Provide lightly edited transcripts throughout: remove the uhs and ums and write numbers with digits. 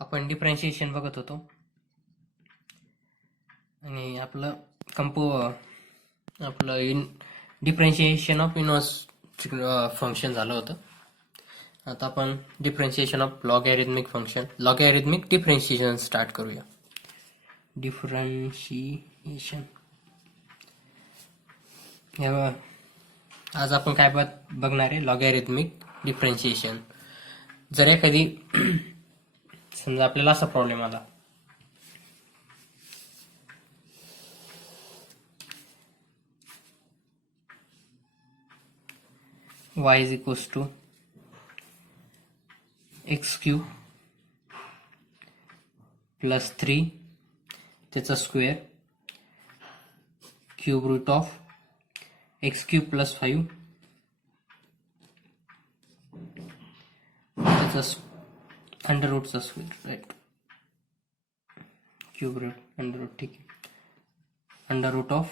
आपण डिफरन्शिएशन बघत होतो आणि आपलं डिफरन्शिएशन ऑफ इनवर्स फंक्शन झालं होतं. आता आपण differentiation of logarithmic differentiation start करूया. डिफरन्शिएशन आज आपण काय बघणार आहे? Logarithmic differentiation. जर एखादी समजा आपल्याला असा प्रॉब्लेम आला, y is equals to x cube plus 3 त्याचा square cube root of x cube plus 5 त्याचा अंडर रूटचा square, right? Cube root under root, ठीक आहे. Under root of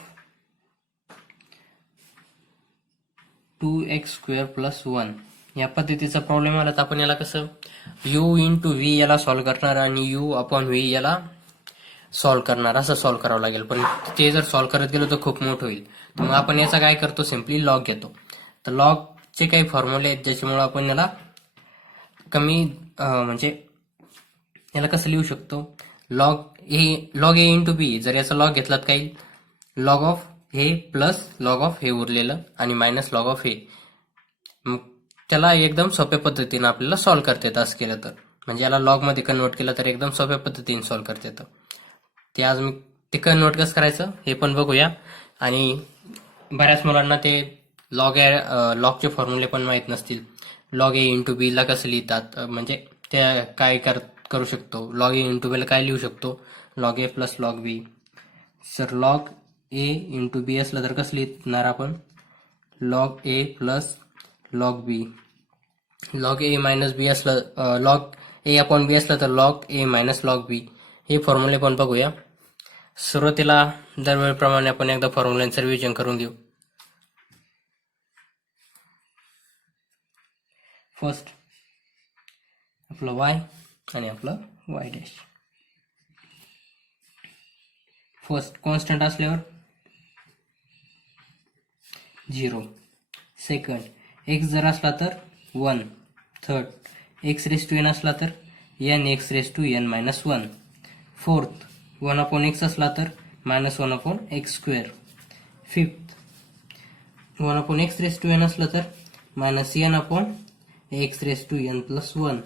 2x square plus 1 या पद्धतीचा प्रॉब्लेम आला तर आपण याला कसं u इंटू व्ही याला सॉल्व्ह करणार आणि u अपॉन व्ही याला सॉल्व्ह करणार, असं सॉल्व्ह करावं लागेल. पण ते जर सॉल्व्ह करत गेलो तर खूप मोठं होईल. तर मग आपण याचा काय करतो, सिम्पली लॉग घेतो. तर लॉगचे काही फॉर्म्युले आहेत ज्याच्यामुळे आपण याला कमी म्हणजे याला कसं लिहू शकतो, लॉग ए इंटू बी. जर याचा लॉग घेतलात काही लॉग ऑफ हे प्लस लॉग ऑफ हे उरलेलं आणि मायनस लॉग ऑफ हे, मग त्याला एकदम सोप्या पद्धतीने आपल्याला सॉल्व्ह करता येतं. असं केलं तर म्हणजे याला लॉग मध्ये कन्वर्ट केलं तर एकदम सोप्या पद्धतीने सॉल्व्ह करता येतं. ते आज मी ते कन्वर्ट कसं करायचं हे पण बघूया. आणि बऱ्याच मुलांना ते लॉगचे फॉर्म्युले पण माहीत नसतील. लॉग ए इंटू बी ला कसं लिहितात, म्हणजे ते काय करू शकतो. लॉग ए इंटू बी ला काय लिहू शकतो, log a plus log B. Sir log a into बी असलं तर कसं लिहिणार आपण, log a plus log B. Log A minus बी असलं, लॉग ए अपॉन बी असलं तर लॉग ए मायनस लॉग बी. हे फॉर्म्युले पण बघूया. सुरुवातीला दरवेळेप्रमाणे आपण एकदा फॉर्म्युलांचं रिव्हिजन करून घेऊ. फर्स्ट आपलं वाय आणि आपलं वाय डॅश. फर्स्ट कॉन्स्टंट असल्यावर 0. सेकंड एक्स जर असला तर 1. Third x raise to n असला तर n x raise to n minus 1. Fourth 1 upon x असला तर minus 1 upon x square. Fifth 1 upon x raise to n असलं तर minus n upon x raise to n plus 1.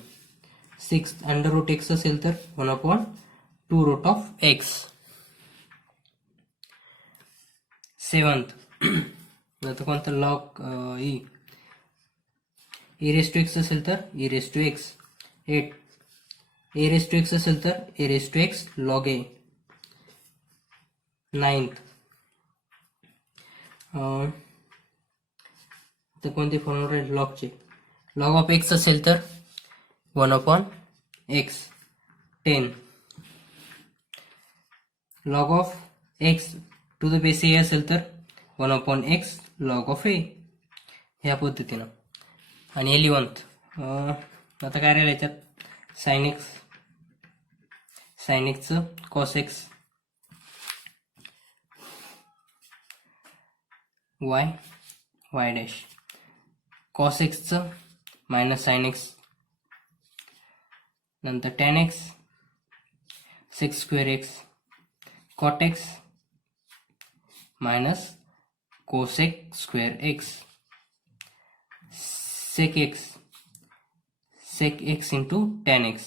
Sixth under root x असेल तर 1 upon 2 root of x. Seventh आता कोणतं log a raise to x असेल तर a raise to x. 8 a raise to x असेल तर a raise to x log a. 9th तर कोणते फॉर्म्युले लॉगचे, लॉग ऑफ एक्स असेल तर 1 upon x. 10 log of x to the base a असेल तर 1 upon x log of a, ह्या पद्धतीनं. आणि 11th आता काय राहिलं याच्यात, साइन एक्सचं cos x y dash. Cos एक्सचं मायनस साइन एक्स, नंतर tan x, sec square x, cot x minus cosec square x. Sec x into tan x.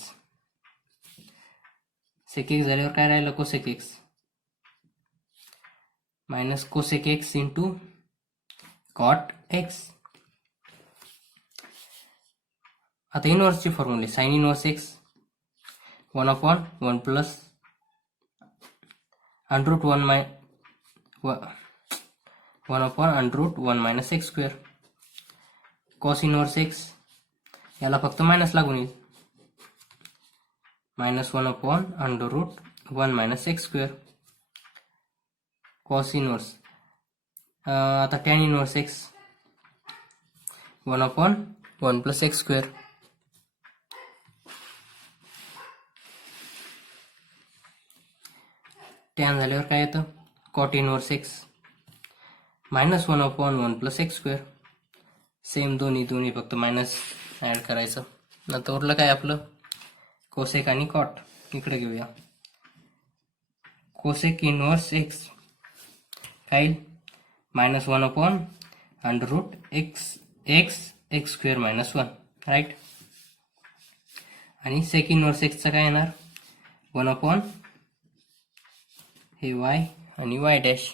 Sec x झाल्यावर काय राहिलं, cosec x minus cosec x into cot x. आता इनवर्सचे फॉर्म्युले, sine inverse x 1 upon 1 plus under root 1 upon under root 1 minus x square. Cos inverse x याला फक्त minus लागून येईल, minus 1 upon under root 1 minus x square. Cos inverse आता tan inverse x 1 upon 1 plus x square. Tan झाल्यावर काय येतं, cot inverse x -1/1 plus x square. Same दोन्ही फक्त मायनस ऍड करायचं. नंतर उरलं काय आपलं कोसेक आणि कॉट. इकडे घेऊया. कोसेक इनवर्स एक्स काय -1/√x स्क्वेअर -1, राईट. आणि सेक इनवर्स एक्सचं काय येणार 1/ हे y आणि y डॅश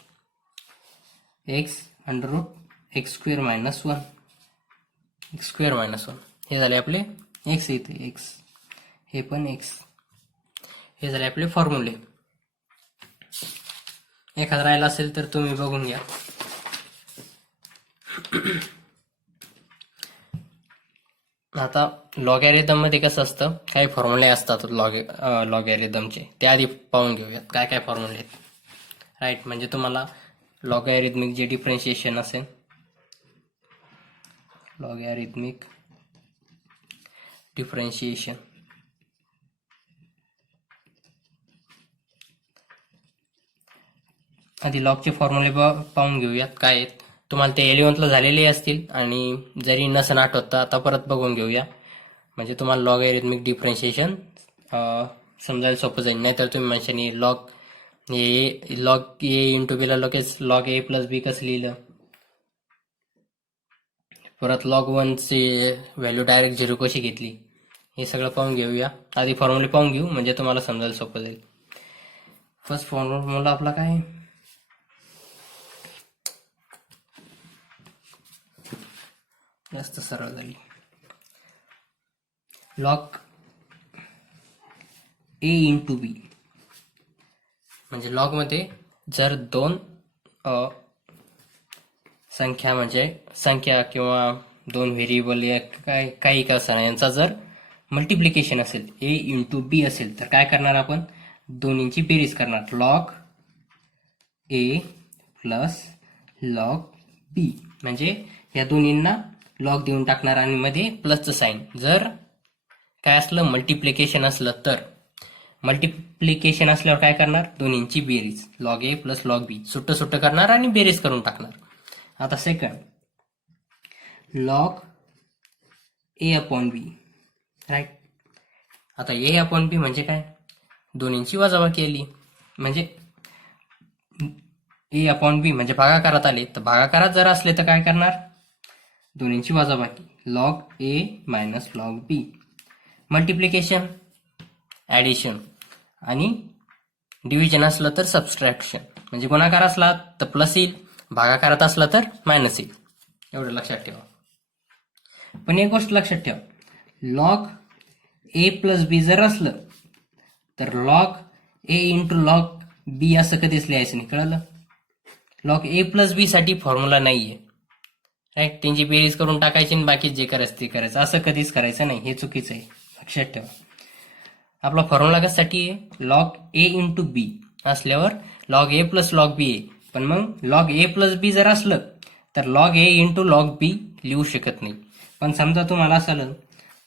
x√x स्क्वेअर -1 हे झाले आपले x. इथे x हे पण x. हे झाले आपले फॉर्म्युले. एखादा राहिला असेल तर तुम्ही बघून घ्या. आता लॉगॅरिथम मध्ये कसं असतं, काही फॉर्म्युले असतात लॉगॅरिथमचे, ते आधी पाहून घेऊयात काय काय फॉर्म्युले आहेत. राईट, म्हणजे तुम्हाला लॉगॅरिथमिक जे डिफरन्शिएशन असेल, लॉगॅरिथमिक डिफरन्शिएशन आधी लॉगचे फॉर्म्युले पाहून घेऊयात काय आहेत. तुम्हाला ते 11th ला झालेले असतील आणि जरी नसन आठवत आता परत बघून घेऊया, म्हणजे तुम्हाला लॉगॅरिथमिक डिफरन्शिएशन समजायला सोपं जाईल. नाहीतर तुम्ही म्हणशानी लॉग ए इंटू बीला लगेच लॉग ए प्लस बी कसं लिहिलं, परत लॉग 1ची व्हॅल्यू डायरेक्ट 0 कशी घेतली, हे सगळं पाहून घेऊया. आधी फॉर्म्युले पाहून घेऊ म्हणजे तुम्हाला समजायला सोपं जाईल. फर्स्ट फॉर्म्युला आपला काय, जास्त सरळ झाली. लॉग ए इंटू बी म्हणजे लॉग मध्ये जर दोन संख्या किंवा दोन व्हेरिएबल या काही का असणार यांचा जर मल्टिप्लिकेशन असेल, ए इंटू बी असेल, तर काय करणार आपण, दोन्हींची बेरीज करणार. लॉग ए प्लस लॉग बी म्हणजे या दोन्हींना लॉग देऊन टाकणार आणि मध्ये प्लसचं साईन. जर काय असलं मल्टिप्लिकेशन असलं तर मल्टिप्लिकेशन असल्यावर काय करणार, दोन्हींची बेरीज लॉग ए प्लस लॉग बी सुट्ट करणार आणि बेरीज करून टाकणार. आता सेकंड लॉग ए अपॉन बी, राईट. आता ए अपॉन बी म्हणजे काय, दोन्हींची वजाबाकी केली. म्हणजे ए अपॉन बी म्हणजे भागाकारात आले, तर भागाकारात जर असले तर काय करणार, दोन्हींची वजाबाकी लॉग ए मायनस लॉग बी. मल्टिप्लिकेशन ऍडिशन आणि डिव्हिजन असलं तर सबस्ट्रॅक्शन. म्हणजे गुणाकार असला तर प्लस येईल, भागाकारात असला तर मायनस येईल. एवढं लक्षात ठेवा. पण एक गोष्ट लक्षात ठेवा, लॉग ए प्लस बी जर असलं तर लॉग ए इंटू लॉग बी असं कधीच लिहायचं नाही, कळलं. लॉग ए प्लस बी साठी फॉर्म्युला नाहीये, राईट. त्यांची बेरीज करून टाकायची आणि बाकी जे करायचं ते करायचं, असं कधीच करायचं नाही, हे चुकीचं आहे, लक्षात ठेवा. आपला फॉर्म्युला कशासाठी आहे, लॉग ए इंटू बी असल्यावर लॉग ए प्लस लॉग बी आहे. पण मग लॉग ए प्लस बी जर असलं तर log a into log b लिहू शकत नाही. पण समजा तुम्हाला असं आलं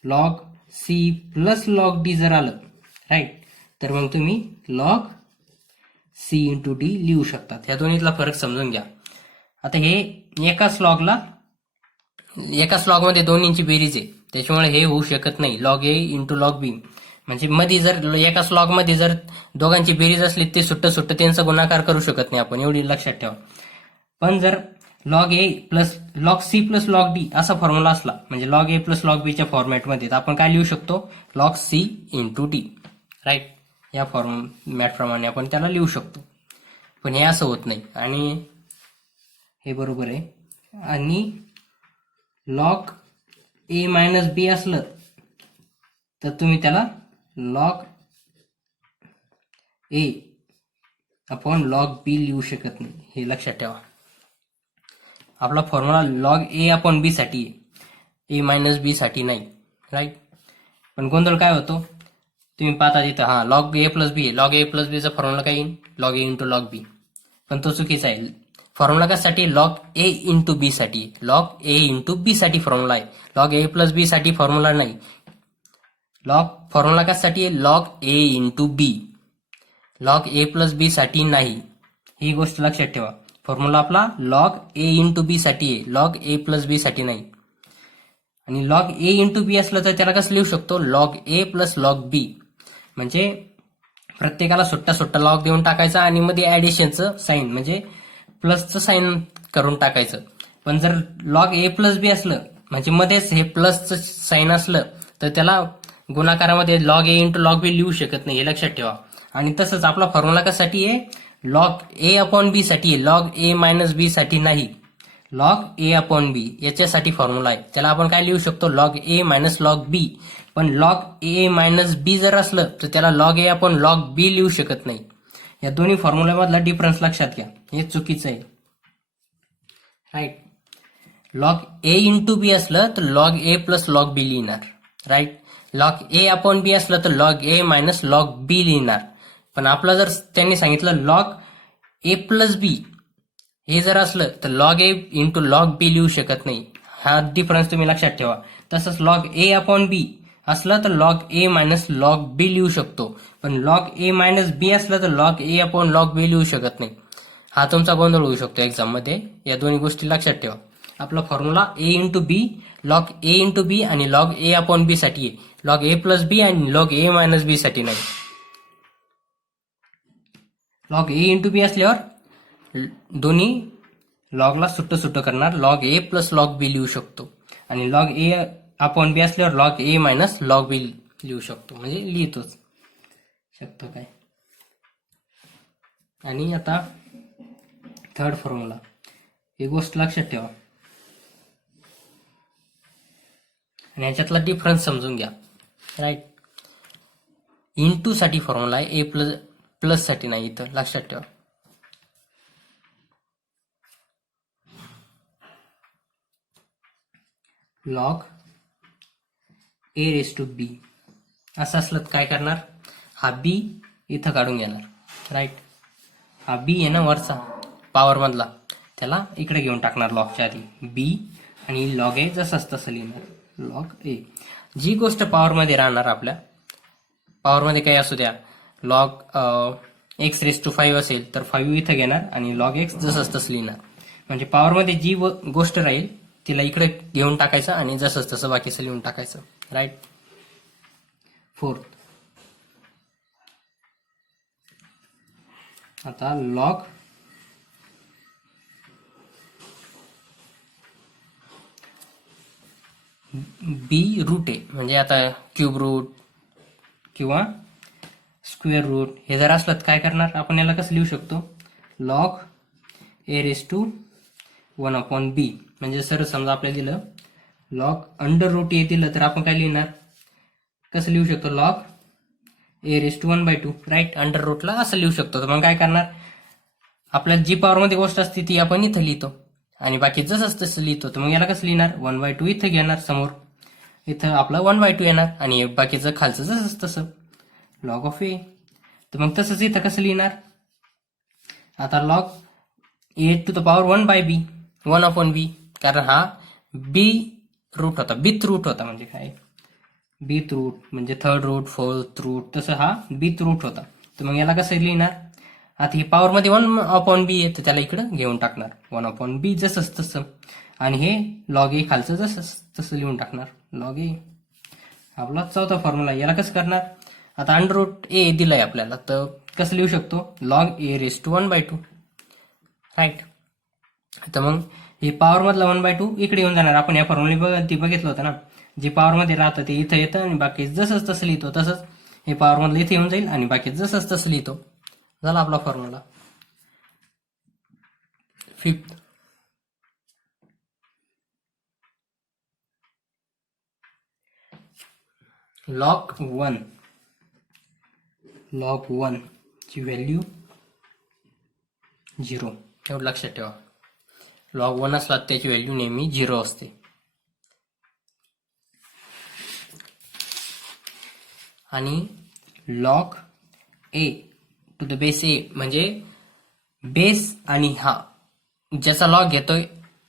log c plus log d जर आलं, राईट, तर मग तुम्ही लॉग सी इंटू डी लिहू शकतात. ह्या दोन्हीतला फरक समजून घ्या. आता हे एकाच लॉगमध्ये दोन्हींची बेरीज आहे, त्याच्यामुळे हे होऊ शकत नाही लॉग ए इंटू लॉग बी. म्हणजे मध्ये जर एकाच लॉगमध्ये जर दोघांची बेरीज असली ते सुट्ट त्यांचा गुणाकार करू शकत नाही आपण, एवढी लक्षात ठेवा. पण जर log a plus log c plus log d असा फॉर्म्युला असला, म्हणजे लॉग ए प्लस लॉग बीच्या फॉर्मॅटमध्ये, तर आपण काय लिहू शकतो, log c into d, right. या फॉर्मॅट प्रमाणे आपण त्याला लिहू शकतो. पण हे असं होत नाही आणि हे बरोबर आहे. आणि लॉग ए मायनस बी असलं तर तुम्ही त्याला लॉग ए अपॉन लॉग बी लिहू शकत नाही, हे लक्षात ठेवा. आपला फॉर्म्युला लॉग ए अपॉन बी साठी आहे, ए मायनस बी साठी नाही, राईट. पण गोंधळ काय होतो, तुम्ही पाहता तिथं हा log a plus B, log a plus बीचा फॉर्म्युला काय येईल, लॉग ए इंटू लॉग बी. पण तो चुकीचा आहे. फॉर्म्युला कशासाठी, लॉग ए इंटू बी साठी, लॉग ए इंटू बी साठी फॉर्म्युला आहे, लॉग ए प्लस बी साठी फॉर्म्युला नाही. फॉर्म्युला कशासाठी आहे, log a into B, log a plus बी साठी नाही, ही गोष्ट लक्षात ठेवा. फॉर्म्युला आपला लॉग ए इंटू बी साठी आहे, लॉग ए प्लस बी साठी नाही. आणि लॉग ए इंटू बी असलं तर त्याला कसं लिहू शकतो, लॉग ए प्लस लॉग बी. म्हणजे प्रत्येकाला सुट्टा सुट्टा लॉग देऊन टाकायचा आणि मध्ये ऍडिशनचं साईन म्हणजे प्लसचं साईन करून टाकायचं. पण जर लॉग ए प्लस बी असलं म्हणजे मध्येच हे प्लसचं साईन असलं तर त्याला गुणाकारामध्ये log a into log b लिहू शकत नाही, हे लक्षात ठेवा. आणि तसंच आपला फॉर्म्युला कशासाठी आहे, लॉग ए अपॉन बी साठी आहे, लॉग ए मायनस बी साठी नाही. लॉग ए अपॉन बी याच्यासाठी फॉर्म्युला आहे, त्याला आपण काय लिहू शकतो, लॉग ए मायनस लॉग बी. पण लॉग ए मायनस बी जर असलं तर त्याला लॉग ए अपॉन लॉग बी लिहू शकत नाही. या दोन्ही फॉर्म्युल्यामधला डिफरन्स लक्षात घ्या, हे चुकीचं आहे. राईट. लॉग ए इंटू बी असलं तर लॉग ए प्लस लॉग बी लिहिणार. राईट. लॉग ए अपॉन बी असलं तर लॉग ए मायनस लॉग बी लिहिणार. पण आपलं जर त्यांनी सांगितलं लॉग ए प्लस बी हे जर असलं तर log a into log b लिहू शकत नाही, हा डिफरन्स तुम्ही लक्षात ठेवा. तसंच लॉग ए अपॉन बी असलं तर लॉग ए मायनस लॉग बी लिहू शकतो, पण लॉग ए मायनस बी असलं तर लॉग ए अपॉन लॉग बी लिहू शकत नाही. हा तुमचा गोंधळ होऊ शकतो एक्झाम मध्ये, या दोन्ही गोष्टी लक्षात ठेवा. आपला formula A into B, log a into बी आणि लॉग ए अपॉन बी साठी आहे, लॉग ए प्लस बी आणि लॉग ए मायनस बी साठी नाही. लॉग ए इंटू बी असल्यावर दोन्ही लॉगला सुट्ट सुट्ट करणार, log a plus log b लिहू शकतो. आणि लॉग ए अपॉन बी असल्यावर लॉग ए मायनस लॉग बी लिहू शकतो, म्हणजे लिहितोच शकतो काय. आणि आता थर्ड फॉर्म्युला, ही गोष्ट लक्षात ठेवा आणि याच्यातला डिफरन्स समजून घ्या. राईट. इंटू साठी फॉर्म्युला आहे, ए प्लस प्लस साठी नाही, इथं लक्षात ठेवा. Log a raise to be असं असलं तर काय करणार, हा बी इथं काढून घेणार. राईट. हा बी आहे ना वरचा पॉवर मधला, त्याला इकडे घेऊन टाकणार लॉगच्या आधी बी, आणि लॉग ए जसंच तसं लिहिणार लॉग ए. जी गोष्ट पॉवर मध्ये राहणार, आपल्या पॉवर मध्ये काही असू द्या, लॉग एक्स रेस टू 5 असेल तर 5 इथं घेणार आणि लॉग एक्स जसंच तसं लिहिणार. म्हणजे पॉवर मध्ये जी गोष्ट राहील तिला इकडे घेऊन टाकायचं आणि जसंच तसं बाकीचं लिहून टाकायचं. राईट. फोर्थ, आता लॉग बी रूट आहे, म्हणजे आता क्यूब रूट किंवा स्क्वेअर रूट हे जर असलं तर काय करणार, आपण याला कसं लिहू शकतो, log a raise to 1 upon b. म्हणजे सर समजा आपल्याला दिलं लॉग अंडर रूट ए दिलं तर आपण काय लिहिणार, कसं लिहू शकतो, log a raise to 1/2. Right. Under रूटला असं लिहू शकतो. तर मग काय करणार, आपल्याला जी पॉवर मध्ये गोष्ट असते ती आपण इथं लिहितो आणि बाकी जसंच तसं लिहितो. तर मग याला कसं लिहिणार, 1/2 इथं घेणार समोर, इथं आपलं 1/2 येणार आणि बाकीचं खालचं जसंच तसं लॉग ऑफ ए. तर मग तसंच इथं कसं लिहिणार, आता log a to the power 1/b 1 upon b, कारण हा बी रूट होता, बीथ रूट होता. म्हणजे काय, बीथ रूट म्हणजे थर्ड रूट, फोर्थ रूट, तसं हा बीथ रूट होता. तर मग याला कसं लिहिणार, आता ही पॉवर मध्ये 1 अपॉन बी आहे तर त्याला इकडं घेऊन टाकणार 1 अपॉन बी जसंच तसं, आणि हे लॉग ए खालचं जसंच तसं लिहून टाकणार लॉग ए. आपला चौथा फॉर्म्युला, याला कसं करणार, आता अंडर रूट ए दिलाय आपल्याला तर कसं लिहू शकतो, log a raise to 1/2. Right. तर मग हे पॉवर मधला 1/2 इकडे येऊन जाणार. आपण या फॉर्म्युला बघितलं होतं ना, जे पॉवर मध्ये राहतं ते इथं येतं आणि बाकी जसंच तसं लिहितो, तसंच हे पॉवर मधलं इथे येऊन जाईल आणि बाकी जसंच तसं लिहितो. झाला आपला फॉर्म्युला. फिफ्थ, लॉग 1 ची व्हॅल्यू 0, एवढं लक्षात ठेवा. लॉग 1 असला त्याची व्हॅल्यू नेहमी 0 असते. आणि log a to the base a म्हणजे बेस आणि हा ज्याचा लॉग घेतोय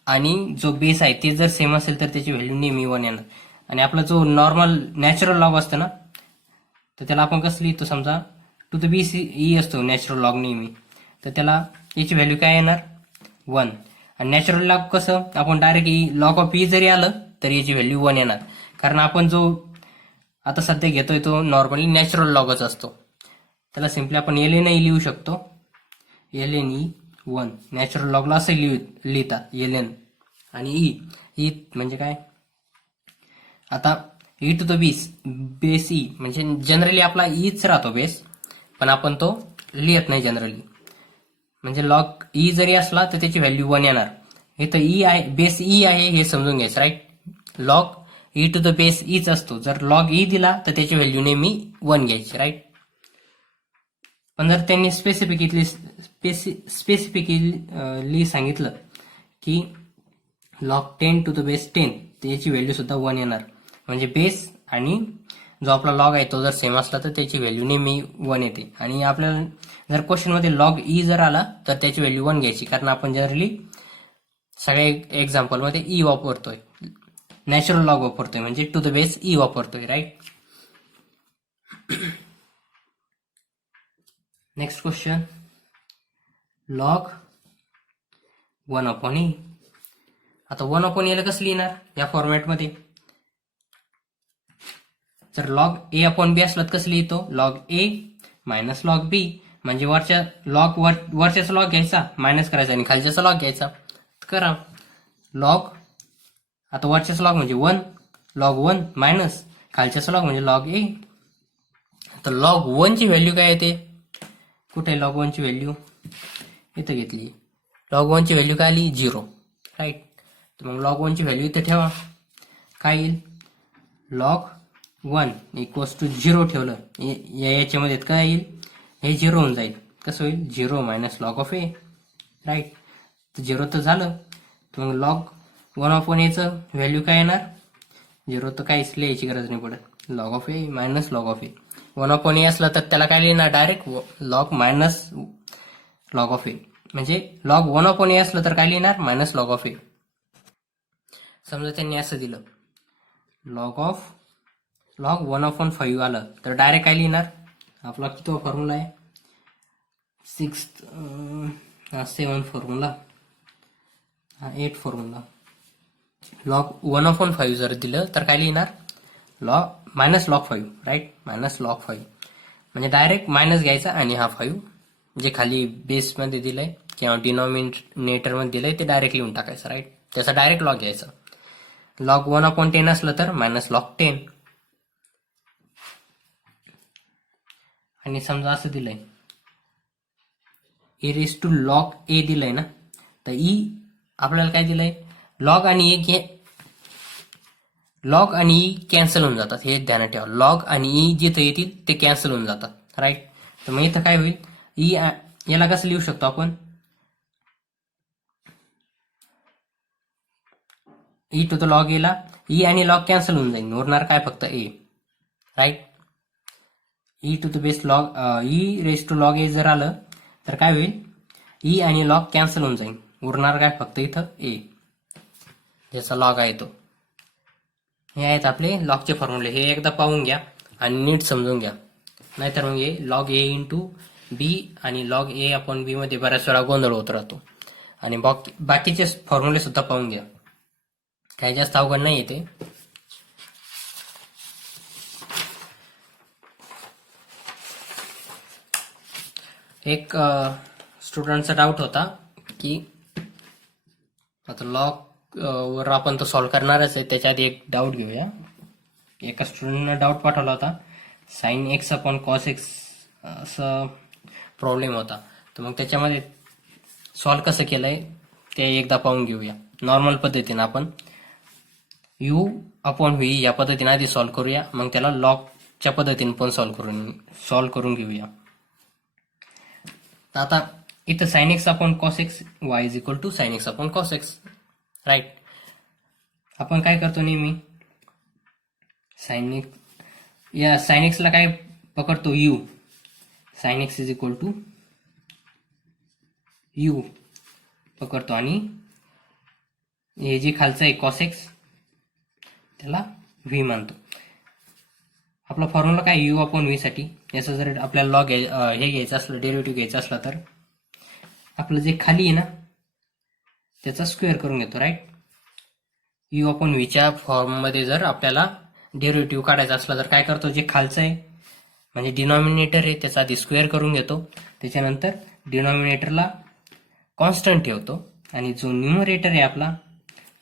आणि जो बेस आहे ते जर सेम असेल तर त्याची व्हॅल्यू नेहमी 1 येणार. आणि आपला जो नॉर्मल नॅचरल लॉग असतो ना तर त्याला आपण कसं लिहितो, समजा टू द बेस ई असतो नॅचरल लॉग नेहमी, तर त्याला याची व्हॅल्यू काय येणार 1. आणि नॅचरल लॉग कसं आपण डायरेक्ट लॉग ऑफ ई जरी आलं तरी याची व्हॅल्यू 1 येणार, कारण आपण जो आता सध्या घेतोय तो नॉर्मली नॅचरल लॉगच असतो. त्याला सिम्पली आपण ln ई लिहू शकतो, ln ई 1. नॅचरल लॉगला असं लिहितात ln. आणि ई म्हणजे काय, आता e to the base e म्हणजे जनरली आपला ईच राहतो बेस, पण आपण तो लिहित नाही जनरली. म्हणजे लॉग ई जरी असला तर त्याची व्हॅल्यू 1 येणार. इथं ई आहे, बेस ई आहे हे समजून घ्यायचं, right. Log e to the base ईच असतो. जर लॉग ई दिला तर त्याची व्हॅल्यू नेहमी 1 घ्यायची, राईट. पण जर त्यांनी स्पेसिफिकली सांगितलं की लॉग 10 टू द बेस 10, त्याची व्हॅल्यू सुद्धा 1 येणार. म्हणजे बेस आणि जो आपला लॉग आहे तो जर सेम असला तर त्याची व्हॅल्यू नेहमी 1 येते. आणि आपल्याला जर क्वेश्चनमध्ये लॉग ई जर आला तर त्याची व्हॅल्यू 1 घ्यायची, कारण आपण जनरली सगळ्या एक्झाम्पलमध्ये ई वापरतोय, नॅचरल लॉग वापरतोय, म्हणजे टू द बेस ई वापरतोय, right. Next question, log 1/e. आता 1/e ला कसं लिहिणार या फॉर्मॅटमध्ये, जर लॉग a अपॉन बी असलं तर कसं लिहितो, लॉग a मायनस लॉग बी. म्हणजे वरच्याचा लॉग घ्यायचा मायनस करायचा आणि खालच्याचा लॉग घ्यायचा. करा लॉग, आता वरच्याचा लॉग म्हणजे 1, लॉग 1 मायनस खालच्याचा लॉग म्हणजे लॉग a. तर लॉग 1 ची व्हॅल्यू काय येते, कुठे लॉग 1 ची व्हॅल्यू इथं घेतली, लॉग 1 ची व्हॅल्यू काय आली 0, राईट. तर मग लॉग 1 ची व्हॅल्यू इथे ठेवा, काय येईल लॉग 1 इक्वल्स टू 0 ठेवलं, याच्यामध्ये काय येईल, हे 0 होऊन जाईल. कसं होईल 0 minus log of a, right. तर 0 तर झालं, तर मग लॉग 1/a चं व्हॅल्यू काय येणार 0, तर काहीच लिहायची गरज नाही पडत, log of a minus log of a. 1/a असलं तर त्याला काय लिहिणार direct log minus log of a. म्हणजे लॉग 1/a असलं तर काय लिहिणार मायनस लॉग ऑफ ए. समजा त्यांनी असं दिलं लॉग 1/5 आलं तर डायरेक्ट काय लिहिणार, आपला किती फॉर्म्युला आहे 7 फॉर्म्युला 8 फॉर्म्युला. लॉग 1/5 जर दिलं तर काय लिहिणार log minus log 5, right. Minus log 5 म्हणजे डायरेक्ट मायनस घ्यायचा आणि हा 5 जे खाली बेसमध्ये दिलंय किंवा डिनॉमिनेटरमध्ये दिलंय ते डायरेक्ट लिहून टाकायचं, राईट. त्याचा डायरेक्ट लॉग घ्यायचा. लॉग 1/10 असलं तर मायनस लॉग 10. आणि समजा असं दिलंय ए रेस टू लॉग ए दिलंय ना, तर ई आपल्याला काय दिलंय लॉग आणि ई कॅन्सल होऊन जातात, हे ध्यानात ठेवा. लॉग आणि ई जिथं येतील ते कॅन्सल होऊन जातात, राईट. तर मग इथं काय होईल ई, याला कसं लिहू शकतो आपण ई टू द लॉग एला ई आणि लॉग कॅन्सल होऊन जाईल, उरणार काय फक्त a, right. E to the base log e raise to log a जर आलं तर काय होईल ई आणि लॉग कॅन्सल होऊन जाईल, उरणार काय फक्त इथं ए, ज्याचा लॉग आहे तो. हे आहेत आपले लॉगचे फॉर्म्युले. हे एकदा पाहून घ्या आणि नीट समजून घ्या, नाहीतर मग हे लॉग ए इंटू बी आणि लॉग ए अपॉन बी मध्ये बऱ्याच वेळा गोंधळ होत राहतो. आणि बाकीचे फॉर्म्युले सुद्धा पाहून घ्या, काही जास्त अवघड नाही येते. एक स्टुडंटचा डाऊट होता की आता लॉग वर आपण तो सॉल्व्ह करणारच आहे, त्याच्या आधी एक डाऊट घेऊया. एका स्टुडंटनं डाऊट पाठवला होता sign x upon cos x असं प्रॉब्लेम होता. तर मग त्याच्यामध्ये सॉल्व्ह कसं केलंय ते एकदा पाहून घेऊया. नॉर्मल पद्धतीने आपण यू अपॉन व्ही या पद्धतीने आधी सॉल्व्ह करूया, मग त्याला लॉगच्या पद्धतीने पण सॉल्व्ह करून घेऊया. आता इथं sine x upon cos x y is equal to sine x upon cos x, right. आपण काय करतो नेहमी साइन एक्सला काय पकडतो u, sine x is equal to u पकडतो आणि हे जे खालचं आहे कॉस एक्स त्याला व्ही मानतो. आपला फॉर्म्युला काय यू अपॉन व्ही साठी. याचं जर आपल्याला लॉग हे घ्यायचं असलं, डेरिव्हेटिव्ह घ्यायचं असलं तर आपलं जे खाली आहे ना त्याचा स्क्वेअर करून घेतो, राईट. यू अपॉन व्हीच्या फॉर्ममध्ये जर आपल्याला डेरिव्हेटिव्ह काढायचा असला तर काय करतो, जे खालचं आहे म्हणजे डिनॉमिनेटर आहे त्याचा आधी स्क्वेअर करून घेतो, त्याच्यानंतर डिनॉमिनेटरला कॉन्स्टंट ठेवतो आणि जो न्यूमरेटर आहे आपला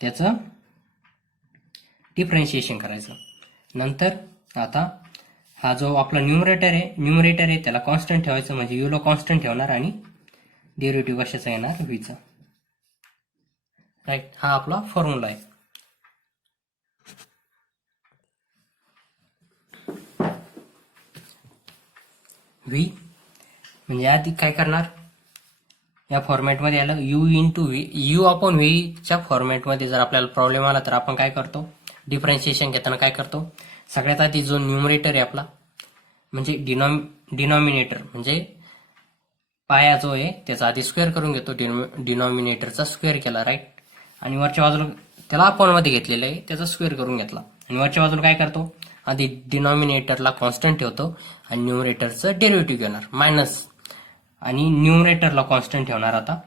त्याचं डिफरन्शिएशन करायचं. नंतर आता हा जो आपला न्यूमरेटर आहे त्याला कॉन्स्टंट ठेवायचं, म्हणजे यूला कॉन्स्टंट ठेवणार आणि डेरिव्हेटिव्ह कशाचा येणार, व्हीचा, राईट. हा आपला फॉर्म्युला आहे. व्ही म्हणजे आधी काय करणार, या फॉर्मॅटमध्ये आलं you into V, you upon व्हीच्या फॉर्मॅटमध्ये जर आपल्याला प्रॉब्लेम आला तर आपण काय करतो, डिफरन्शिएशन घेताना काय करतो, सगळ्यात आधी जो न्यूमरेटर आहे आपला म्हणजे डिनॉमिनेटर म्हणजे पाया जो आहे त्याचा आधी स्क्वेअर करून घेतो, डिनॉमिनेटरचा स्क्वेअर केला, राईट. आणि वरच्या बाजूला त्याला अपॉन मध्ये घेतलेलं आहे त्याचा स्क्वेअर करून घेतला आणि वरच्या बाजूला काय करतो, आधी डिनॉमिनेटरला कॉन्स्टंट ठेवतो आणि न्यूमरेटरचं डेरिव्हेटिव्ह घेणार मायनस आणि न्यूमरेटरला कॉन्स्टंट ठेवणार आता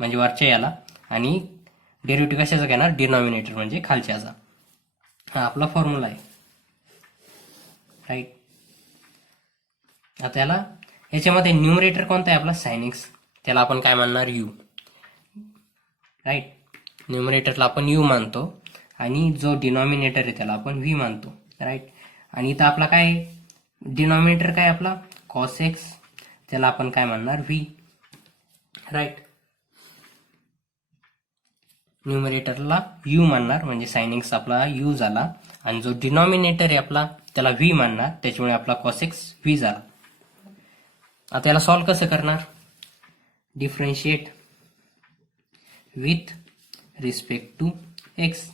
म्हणजे वरच्या याला आणि डेरिव्हेटिव्ह कशाचा घेणार, डिनॉमिनेटर म्हणजे खालच्याचा. हा आपला फॉर्म्युला आहे, राईट. आता याच्यामध्ये न्यूमरेटर कोणता आहे आपला, साइन एक्स, त्याला आपण काय म्हणणार, यू, राईट. न्यूमरेटरला आपण यू मानतो आणि जो डिनॉमिनेटर आहे त्याला आपण व्ही मानतो, राईट. आणि इथं आपला काय डिनॉमिनेटर काय आपला कॉस एक्स, त्याला आपण काय म्हणणार, व्ही, राईट. न्यूमरेटरला यू मानणार म्हणजे साइन एक्स आपला यू झाला आणि जो डिनॉमिनेटर आहे आपला त्याला व्ही मानणार, त्याच्यामुळे आपला कॉस एक्स व्ही झाला. आता याला सॉल्व्ह कसं करणार, differentiate with respect to x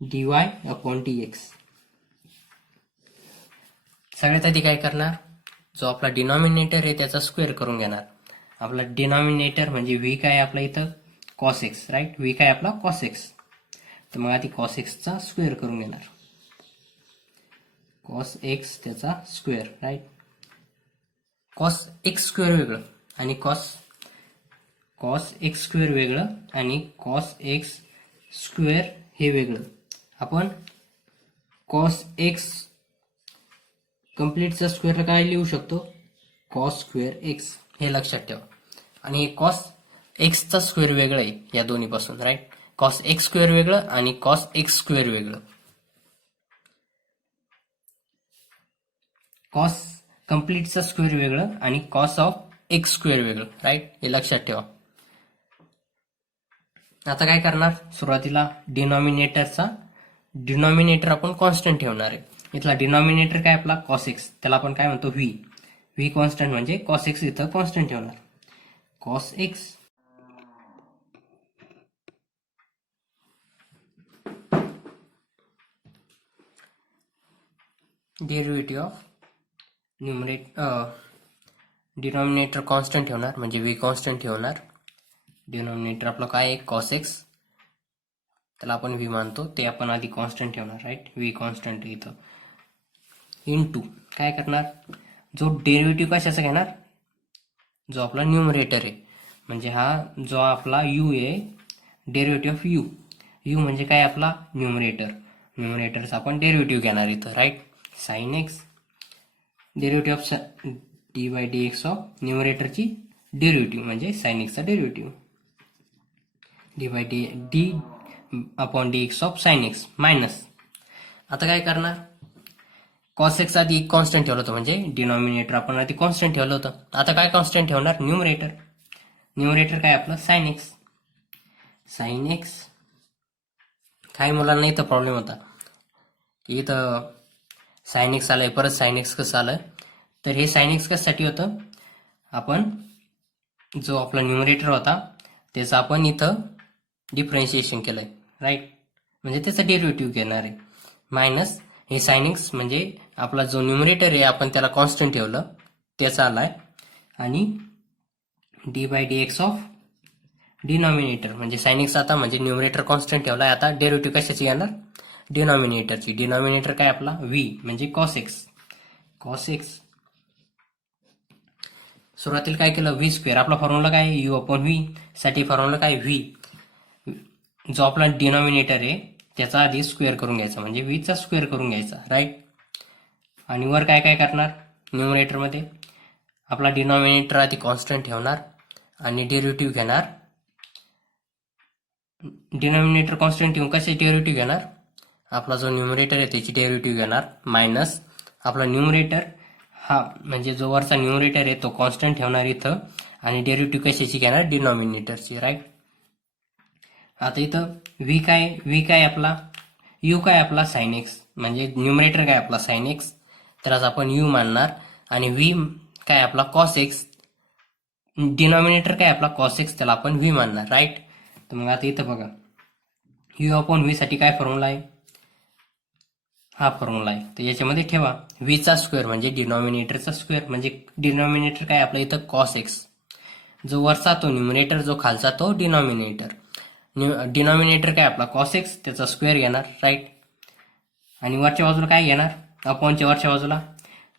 dy upon dx. सगळ्यात आधी काय करणार, जो आपला डिनॉमिनेटर आहे त्याचा स्क्वेअर करून घेणार. आपला डिनॉमिनेटर म्हणजे व्ही काय आपला इथं कॉस एक्स, राईट. व्ही काय आपला कॉस एक्स, तर मग आधी कॉस एक्सचा स्क्वेअर करून घेणार, कॉस एक्स त्याचा square, right. Cos x square वेगळं आणि कॉस एक्स स्क्वेअर वेगळं आणि कॉस एक्स स्क्वेअर हे वेगळं. आपण कॉस एक्स कम्प्लीटचा स्क्वेअर काय लिहू शकतो, कॉस स्क्वेअर एक्स, हे लक्षात ठेवा. आणि कॉस एक्सचा स्क्वेअर वेगळं आहे या दोन्हीपासून, राईट. कॉस एक्स स्क्वेअर वेगळं आणि कॉस एक्स स्क्वेअर वेगळं. कॉस कम्प्लीटचा स्क्वेअर वेगळं आणि कॉस ऑफ एक्स स्क्वेअर वेगळं, राईट. हे लक्षात ठेवा. आता काय करणार, सुरुवातीला डिनॉमिनेटर आपण कॉन्स्टंट ठेवणार आहे. इथला डिनॉमिनेटर काय आपला कॉस एक्स, त्याला आपण काय म्हणतो व्ही कॉन्स्टंट म्हणजे कॉस एक्स इथं कॉन्स्टंट ठेवणार, cos x. Derivative of denominator constant ठेवणार म्हणजे व्ही कॉन्स्टंट ठेवणार. डिनॉमिनेटर आपलं काय आहे कॉस एक्स, त्याला आपण व्ही मानतो, ते आपण आधी कॉन्स्टंट ठेवणार, राईट. व्ही कॉन्स्टंट इथं इंटू काय करणार, जो डेरिव्हेटिव्ह कशाचा घेणार, जो आपला न्यूमरेटर आहे म्हणजे हा जो आपला यू आहे, डेरिव्हेटिव्ह ऑफ यू म्हणजे काय आपला न्यूमरेटरचा आपण डेरिव्हेटिव्ह घेणार इथं, right. Sine x derivative of d by d x of न्यूमरेटरची डेरिव्हेटिव्ह म्हणजे साइन एक्सचा derivative, d by d upon d x of sine x minus. आता काय करणार, कॉस एक्स आधी कॉन्स्टंट ठेवलं होतं म्हणजे डिनॉमिनेटर आपण आधी कॉन्स्टंट ठेवलं होतं. आता काय कॉन्स्टंट ठेवणार, न्यूमरेटर काय आपलं साइन एक्स. काही मुलांना इथं प्रॉब्लेम होता, इथं साइन एक्स आलंय परत साइन एक्स कसं आलं, तर हे साइन एक्स कशासाठी होतं, आपण जो आपला न्यूमरेटर होता त्याचं आपण इथं डिफरन्शिएशन केलंय, राईट. म्हणजे त्याचा डेरिव्हेटिव्ह घेणार आहे मायनस हे साइन एक्स म्हणजे आपला जो न्यूमरेटर आहे आपण त्याला कॉन्स्टंट ठेवलं त्याचा आलाय आणि d by d x of denominator म्हणजे साइन एक्स आता म्हणजे न्यूमरेटर कॉन्स्टंट ठेवलाय, आता डेरिव्हेटिव्ह कशाची घेणार, डिनॉमिनेटरची. डिनॉमिनेटर काय आपला व्ही म्हणजे कॉस एक्स. कॉस एक्स सुरुवातीला काय केलं व्ही स्क्वेअर. आपला फॉर्म्युला काय यू अपॉन व्ही साठी फॉर्म्युला काय व्ही. जो आपला डिनॉमिनेटर आहे त्याचा आधी स्क्वेअर करून घ्यायचा म्हणजे व्हीचा स्क्वेअर करून घ्यायचा राईट. आणि वर काय काय करणार न्यूमरेटरमध्ये आपला डिनॉमिनेटर आधी कॉन्स्टंट ठेवणार आणि डेरिव्हेटिव्ह घेणार. डिनॉमिनेटर कॉन्स्टंट ठेवून कसे डेरिव्हेटिव्ह घेणार आपला जो न्यूमरेटर आहे त्याची डेरिव्हेटिव्ह घेणार मायनस आपला न्यूमरेटर हा म्हणजे जो वरचा न्यूमरेटर आहे तो कॉन्स्टंट ठेवणार इथं आणि डेरिव्हेटिव्ह कशाची घेणार डिनॉमिनेटरची राईट. आता इथं व्ही काय आपला यू काय आपला साइन एक्स म्हणजे न्यूमरेटर काय आपला साइन एक्स तर आपण यू मानणार आणि व्ही काय आपला कॉस एक्स डिनॉमिनेटर काय आपला कॉस एक्स त्याला आपण व्ही मानणार राईट. तर मग आता इथं बघा यू अपॉन व्ही साठी काय फॉर्म्युला आहे हा फॉर्म्युला आहे. तर याच्यामध्ये ठेवा व्हीचा स्क्वेअर म्हणजे डिनॉमिनेटरचा स्क्वेअर म्हणजे डिनॉमिनेटर काय आपलं इथं कॉस एक्स. जो वरचा तो न्यूमरेटर जो खालचा तो डिनॉमिनेटर. डिनॉमिनेटर काय आपला कॉस एक्स त्याचा स्क्वेअर घेणार राईट. आणि वरच्या बाजूला काय घेणार अपॉनच्या वरच्या बाजूला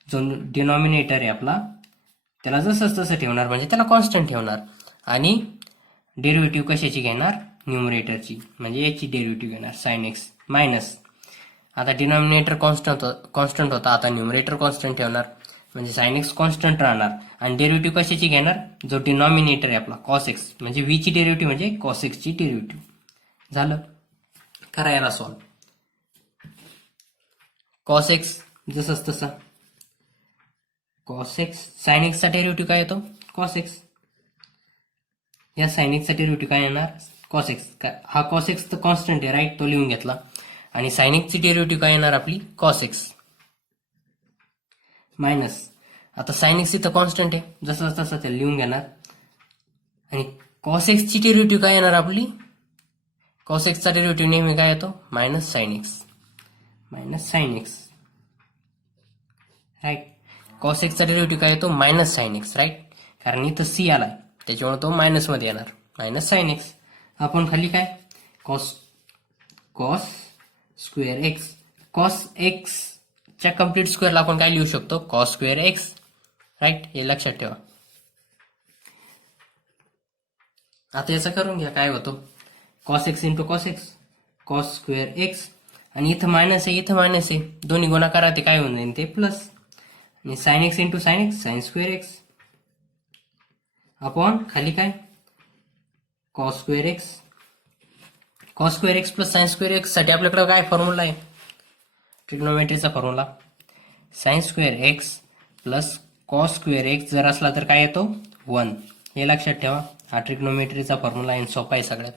जो डिनॉमिनेटर आहे आपला त्याला जसंच तसं ठेवणार म्हणजे त्याला कॉन्स्टंट ठेवणार आणि डेरिव्हेटिव्ह कशाची घेणार न्यूमरेटरची म्हणजे याची डेरिव्हेटिव्ह घेणार साइन एक्स मायनस. आता डिनॉमिनेटर कॉन्स्टंट होता आता न्यूमरेटर कॉन्स्टंट ठेवणार म्हणजे साइन एक्स कॉन्स्टंट राहणार आणि डेरिव्हेटिव्ह कशाची घेणार जो डिनॉमिनेटर आहे आपला कॉस एक्स म्हणजे व्ही ची डेरिव्हेटिव्ह म्हणजे कॉस एक्सची डेरिव्हेटिव्ह. झालं करा याला सॉल्व. कॉस एक्स जसंच तसं कॉस एक्स साइन एक्सचा डेरिव्हेटिव्ह काय येतो कॉस एक्स. या साइन एक्सचा डेरिव्हेटिव्ह काय येणार कॉस एक्स. हा कॉस एक्स तर कॉन्स्टंट आहे राईट तो लिहून घेतला आणि साइन एक्सची डेरिव्हेटिव्ह काय येणार आपली कॉस एक्स मायनस. आता साइन एक्स इथं कॉन्स्टंट आहे जसं तसं ते लिहून घेणार आणि कॉस एक्सची डेरिव्हेटिव्ह काय येणार आपली कॉस एक्सचा डेरिव्हेटिव्ह नेहमी काय येतो minus sine x right. Cos एक्सचा डेरिव्हेटिव्ह काय येतो मायनस साइन एक्स राईट कारण इथं सी आला त्याच्यामुळे तो मायनस मध्ये येणार मायनस साइन एक्स. आपण खाली काय cos square x cos x च्या कम्प्लीट स्क्वेअरला आपण काय लिहू शकतो कॉस स्क्वेअर एक्स राईट हे लक्षात ठेवा. आता याचं करून घ्या काय होतो cos x into cos x cos square x आणि इथं मायनस आहे दोन्ही गुणाकारात ते काय होऊन जाईल ते प्लस आणि sine x into sine x sine square x upon खाली काय cos square x plus sine square x साठी आपल्याकडे काय फॉर्म्युला आहे ट्रिग्नोमेट्रीचा formula sine square x plus cos square x जर असला तर काय येतो 1 हे लक्षात ठेवा. हा ट्रिग्नोमेट्रीचा फॉर्म्युला आहे सोपा आहे सगळ्यात.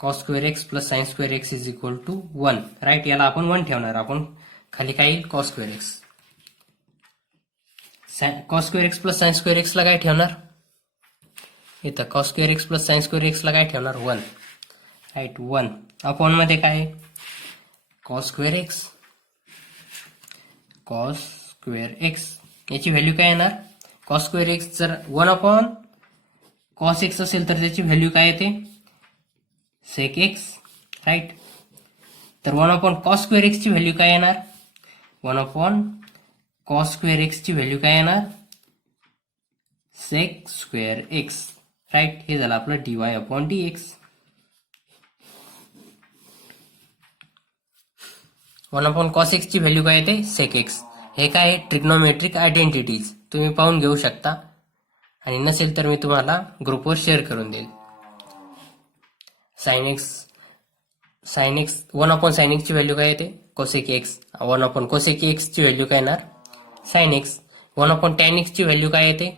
Cos square x plus sine square x is equal to 1 right. याला आपण 1 ठेवणार आपण खाली काय येईल cos square x. Cos square x plus sine square एक्सला काय ठेवणार इथं cos square x plus sine square एक्सला काय ठेवणार 1 राईट 1 अपॉन मध्ये काय कॉस स्क्वेअर एक्स याची व्हॅल्यू काय येणार कॉस स्क्वेअर एक्स जर 1 अपॉन कॉस एक्स असेल तर त्याची व्हॅल्यू काय येते सेक एक्स राईट. तर 1 अपॉन कॉस स्क्वेअर एक्स ची व्हॅल्यू काय येणार 1 अपॉन कॉस स्क्वेअर एक्स ची व्हॅल्यू काय येणार सेक स्क्वेअर एक्स राईट. हे झालं आपलं dy upon dx. 1 upon cos x ची व्हॅल्यू काय येते सेक एक्स. हे काय आहे ट्रिग्नोमेट्रिक आयडेंटिटीज तुम्ही पाहून घेऊ शकता आणि नसेल तर मी तुम्हाला ग्रुपवर शेअर करून देईल. Sine x 1 upon sine x ची व्हॅल्यू काय येते cosec x. 1 upon cosec x ची व्हॅल्यू काय येणार sine x. 1 upon tan x ची व्हॅल्यू काय येते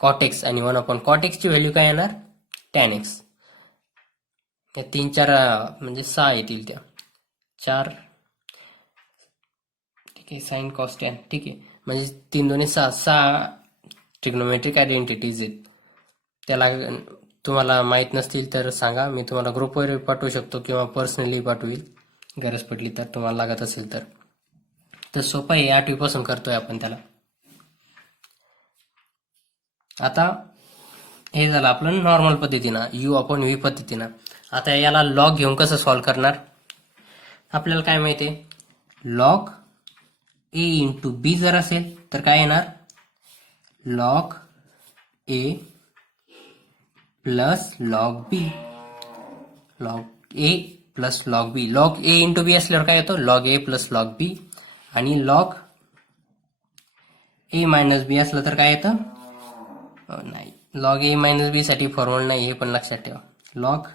कॉट एक्स आणि 1 अपॉन कॉट एक्स ची व्हॅल्यू काय येणार टॅन एक्स. या 3-4 म्हणजे 6 येतील त्या 4 ठीक आहे साइन कॉस टॅन ठीक आहे म्हणजे 3 2 6 ट्रिग्नोमेट्रिक आयडेंटिटीज आहेत. त्याला तुम्हाला माहीत नसतील तर सांगा मी तुम्हाला ग्रुपवर पाठवू शकतो किंवा पर्सनली पाठवेल गरज पडली तर तुम्हाला लागत असेल तर सोपं आहे 8वी पासून करतोय आपण त्याला. आता हे झालं आपलं नॉर्मल पद्धतीनं यू अपॉन व्ही पद्धतीनं. आता याला लॉग घेऊन कसं सॉल्व्ह करणार आपल्याला काय माहिती आहे, लॉग ए इंटू बी जर असेल तर काय येणार, log a plus log B, log a plus log B. Log a into b असल्यावर काय येतो, लॉग ए प्लस लॉग बी. आणि लॉग ए मायनस बी असलं तर काय येतं, नाही, लॉग ए मायनस बी साठी फॉर्म्युला नाही, हे पण लक्षात ठेवा. लॉग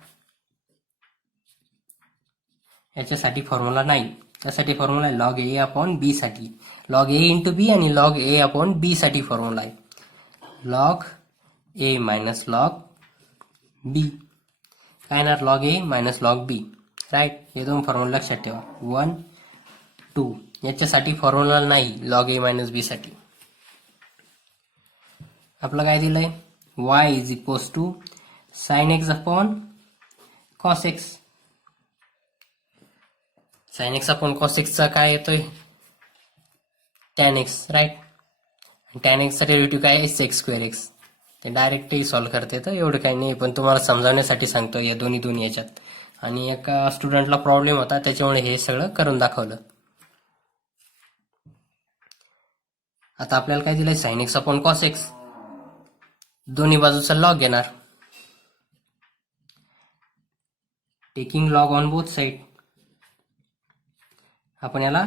याच्यासाठी फॉर्म्युला नाही, त्यासाठी फॉर्म्युला आहे लॉग ए अपॉन बी साठी, लॉग ए इंटू बी आणि लॉग ए अपॉन बी साठी फॉर्म्युला आहे लॉग ए मायनस लॉग बी. काय येणार, लॉग ए मायनस लॉग बी. राईट, हे दोन फॉर्म्युला लक्षात ठेवा. 1 2 याच्यासाठी फॉर्म्युला नाही लॉग ए मायनस बी साठी. आपलं काय दिलंय, y is equals to sine x upon cos x. Sine x upon cos एक्सचा काय येतोय, टॅन एक्स. राईट, टॅन एक्सचा डेरिव्हेटिव्ह काय आहे, सेक्स स्क्वेअर एक्स. ते डायरेक्टही सॉल्व्ह करता येतं, एवढं काही नाही, पण तुम्हाला समजावण्यासाठी सांगतो या दोन्ही याच्यात. आणि एका स्टुडंटला प्रॉब्लेम होता, त्याच्यामुळे हे सगळं करून दाखवलं. आता आपल्याला काय दिलंय, sign x upon cos x, दोन्ही बाजूचा लॉग घेणार, taking log on both side. आपण याला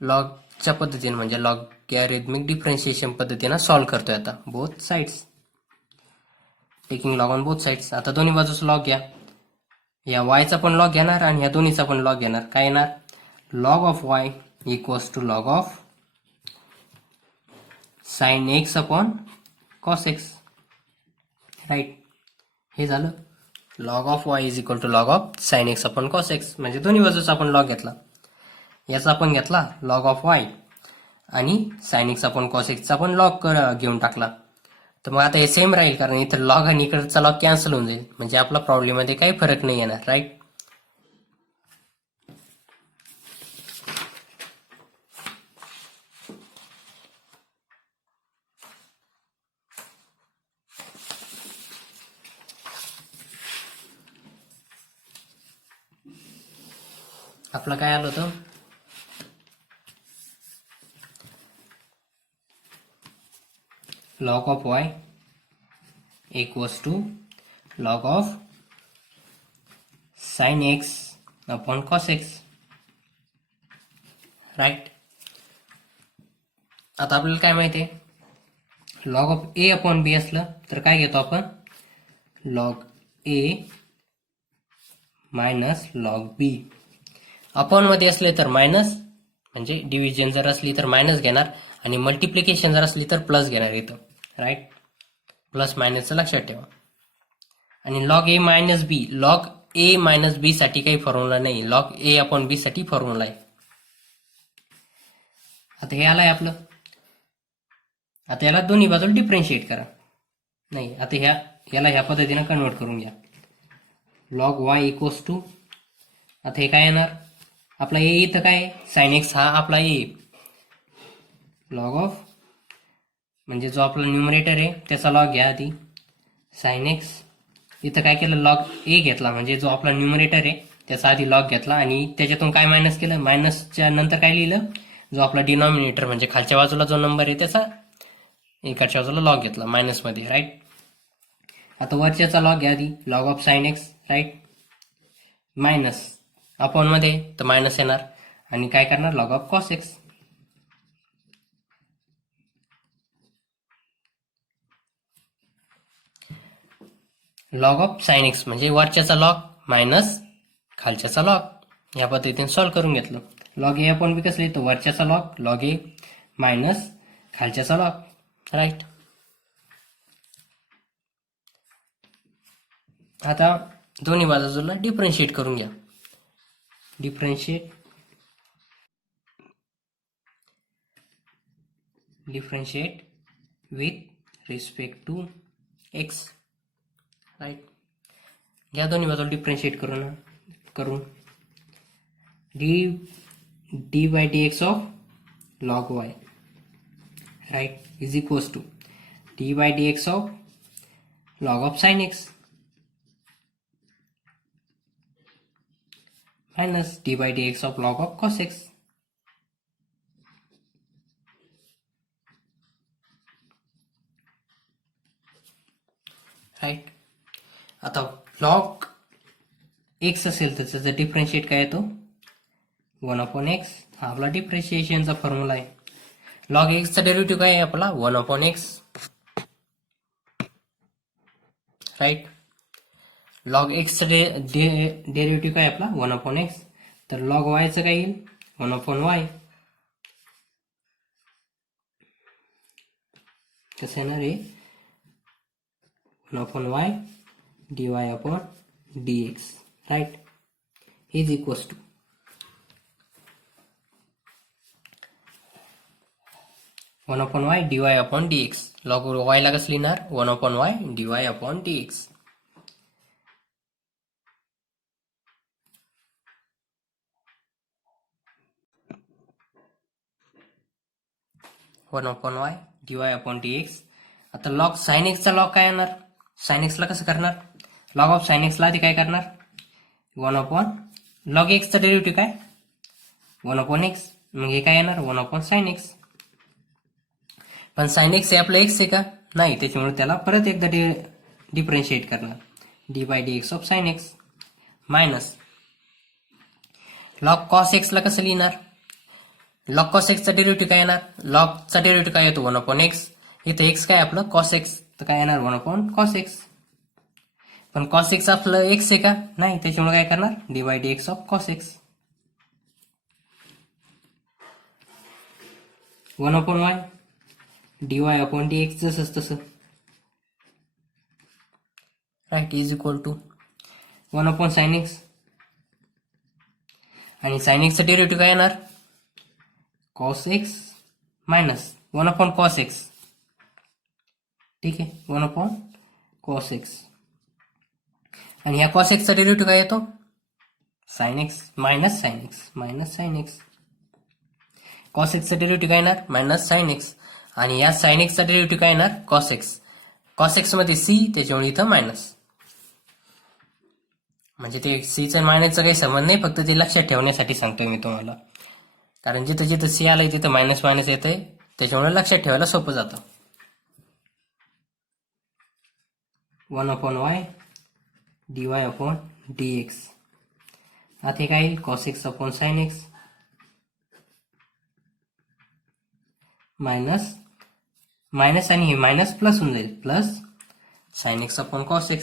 लॉगच्या पद्धतीने म्हणजे लॉगॅरिथमिक डिफरन्शिएशन पद्धतीने सॉल्व्ह करतोय. आता both sides, taking log on both sides. आता दोन्ही बाजूचा लॉग घ्या, या वायचा पण लॉग घेणार आणि या दोन्हीचा पण लॉग घेणार. काय येणार, log of y equals to log of sine x upon cos x. Right, हे झालं, log of y is equal to log of sine x upon cos x. म्हणजे दोन्ही बाजूचा आपण लॉग घेतला, याचा आपण घेतला लॉग ऑफ वाय आणि साइन एक्स अपॉन कॉस एक्सचा पण लॉग घेऊन टाकला. तर मग आता हे सेम राहील, कारण इथं लॉग आणि इकडचा लॉग कॅन्सल होऊन जाईल, म्हणजे आपला प्रॉब्लेम मध्ये काही फरक नाही येणार. राईट, आपलं काय आलं होतं, log of y equals to log of sin x upon cos x. Right, आता आपल्याला काय माहिती आहे, log of a upon b असलं तर काय घेतो आपण, लॉग ए मायनस लॉग बी. अपॉन मध्ये असले तर मायनस, म्हणजे डिव्हिजन जर असली तर मायनस घेणार आणि मल्टिप्लिकेशन जर असली तर प्लस घेणार इथं. राईट, प्लस मायनसचं लक्षात ठेवा. आणि लॉग ए मायनस बी, लॉग ए मायनस बी साठी काही फॉर्म्युला नाही, लॉग ए अपॉन बी साठी फॉर्म्युला आहे. आता हे आलंय आपलं, आता याला दोन्ही बाजूला डिफरन्शिएट करा. नाही, आता याला ह्या पद्धतीने कन्वर्ट करून घ्या. लॉग वाय इक्वल्स टू, आता हे काय येणार, आपला ए इथं काय, साइन एक्स हा आपला ए, लॉग ऑफ म्हणजे जो आपला न्यूमरेटर आहे त्याचा लॉग घ्या आधी, साइन एक्स. इथं काय केलं, लॉग ए घेतला, म्हणजे जो आपला न्यूमरेटर आहे त्याचा आधी लॉग घेतला आणि त्याच्यातून काय मायनस केलं, मायनसच्या नंतर काय लिहिलं, जो आपला डिनॉमिनेटर म्हणजे खालच्या बाजूला जो नंबर आहे त्याचा एकाच्या बाजूला लॉग घेतला मायनस मध्ये. राईट, आता वरच्याचा लॉग घ्या आधी, log of sine x. Right, minus upon मध्ये तर मायनस येणार आणि काय करणार, log of cos x. Log of sine x म्हणजे वरच्याचा लॉग मायनस खालच्याचा लॉग, या पद्धतीने सॉल्व्ह करून घेतलं. लॉग ए अपॉन बी कसं लिहितो, वरच्याचा लॉग, लॉग ए मायनस खालच्याचा लॉग. राईट, आता दोन्ही बाजूला डिफरन्शिएट करून घ्या. Differentiate with respect to x. Right, घ्या दोन्ही बाजूला डिफरन्शिएट करून d by d x of log y. Right, is equals to d by d x of log of sine x. Minus d by d x of log of cos x. Right. आता log x असेल तर त्याचा differentiate काय येतो 1/x. हा आपला डिफरन्शिएशनचा formula आहे. Log एक्सचा डेरिव्हेटिव्ह काय आहे आपला 1/x. राईट. लॉग एक्सचा डेरिव्हेटिव्ह काय आपला 1/x. तर लॉग वायचं काय येईल 1/y. कसं येणार आहे 1/y dy/dx. Right. Is equals to 1/y dy/dx. Log y ला कसं लिहिणार 1/y dy/dx. y dy/dx. आता लॉग साइन एक्सचा लॉग काय येणार. साइन एक्सला कसं करणार. लॉग ऑफ साइन एक्सला आधी काय करणार 1 लॉग एक्सचा डेरिव्हेटिव्ह काय 1/x. मग हे काय येणार 1/sin x. पण साइन एक्स हे आपलं एक्स आहे का नाही. त्याच्यामुळे त्याला परत एकदा डिफरन्शिएट करणार dy/dx of sine x minus log cos एक्सला कसं लिहिणार. लॉग कॉस एक्सचा डेरिव्हेटिव्ह काय येणार. लॉगचा डेरिव्हेटिव्ह काय येतो 1/x. इथं एक्स काय आपलं कॉस एक्स. तर काय येणार 1/cos x. पण कॉस एक्स आपलं एक्स आहे का नाही. त्याच्यामुळे काय करणार dy/dx of cos x 1/y dy/dx जसंच तसं. Right. Is equal to 1/sin x. आणि साइन एक्सचा डेरिव्हेटिव्ह काय येणार cos x minus 1/cos x. ठीक आहे 1/cos x. आणि ह्या cos x चा डेरिव्हेटिव्ह काय येतो sin x minus sin x. cos x चा डेरिव्हेटिव्ह काय येणार मायनस sin x. आणि या sin x चा डेरिव्हेटिव्ह काय येणार cos x. cos x मध्ये c त्याच्यामुळे इथं मायनस. म्हणजे ते c चा मायनसचा काही संबंध नाही. फक्त ते लक्षात ठेवण्यासाठी सांगतोय मी तुम्हाला. कारण जिथं जिथं सी आलंय तिथं मायनस मायनस येतंय. त्याच्यामुळे लक्षात ठेवायला सोपं जातं. 1/y dy/dx. आता काय येईल cos x/sin x minus minus आणि हे मायनस प्लस होऊन जाईल प्लस sin x/cos x.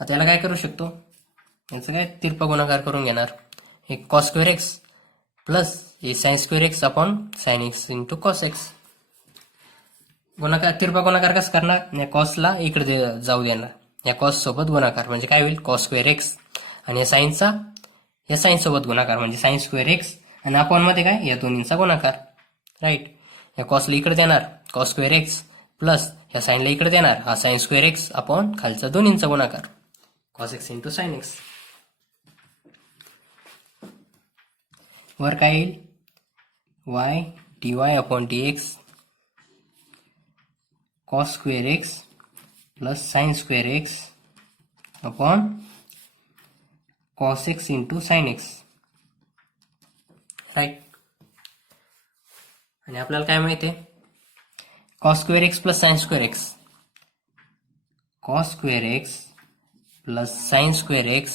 आता याला काय करू शकतो याचा काय तिरपा गुणाकार करून घेणार. हे cos² x प्लस हे sin² x upon sin x into cos x. गुणाकार तिरपा गुणाकार कसं करणार या कॉसला इकडे जाऊ देणार. या कॉस सोबत गुणाकार म्हणजे काय होईल cos² x आणि या साईनचा या साइन सोबत गुणाकार म्हणजे sin² x आणि अपॉन मध्ये काय या दोन्हींचा गुणाकार. राईट. या कॉसला इकडे देणार cos² x प्लस या साइनला इकडे देणार हा sin² x अपॉन खालचा दोन्हींचा गुणाकार cos x into sin x. वर काय येईल y dy/dx cos² x plus sin² x upon cos x into sin x. Right. आणि आपल्याला काय माहिती आहे cos² x plus sin² x. cos² x plus sin² x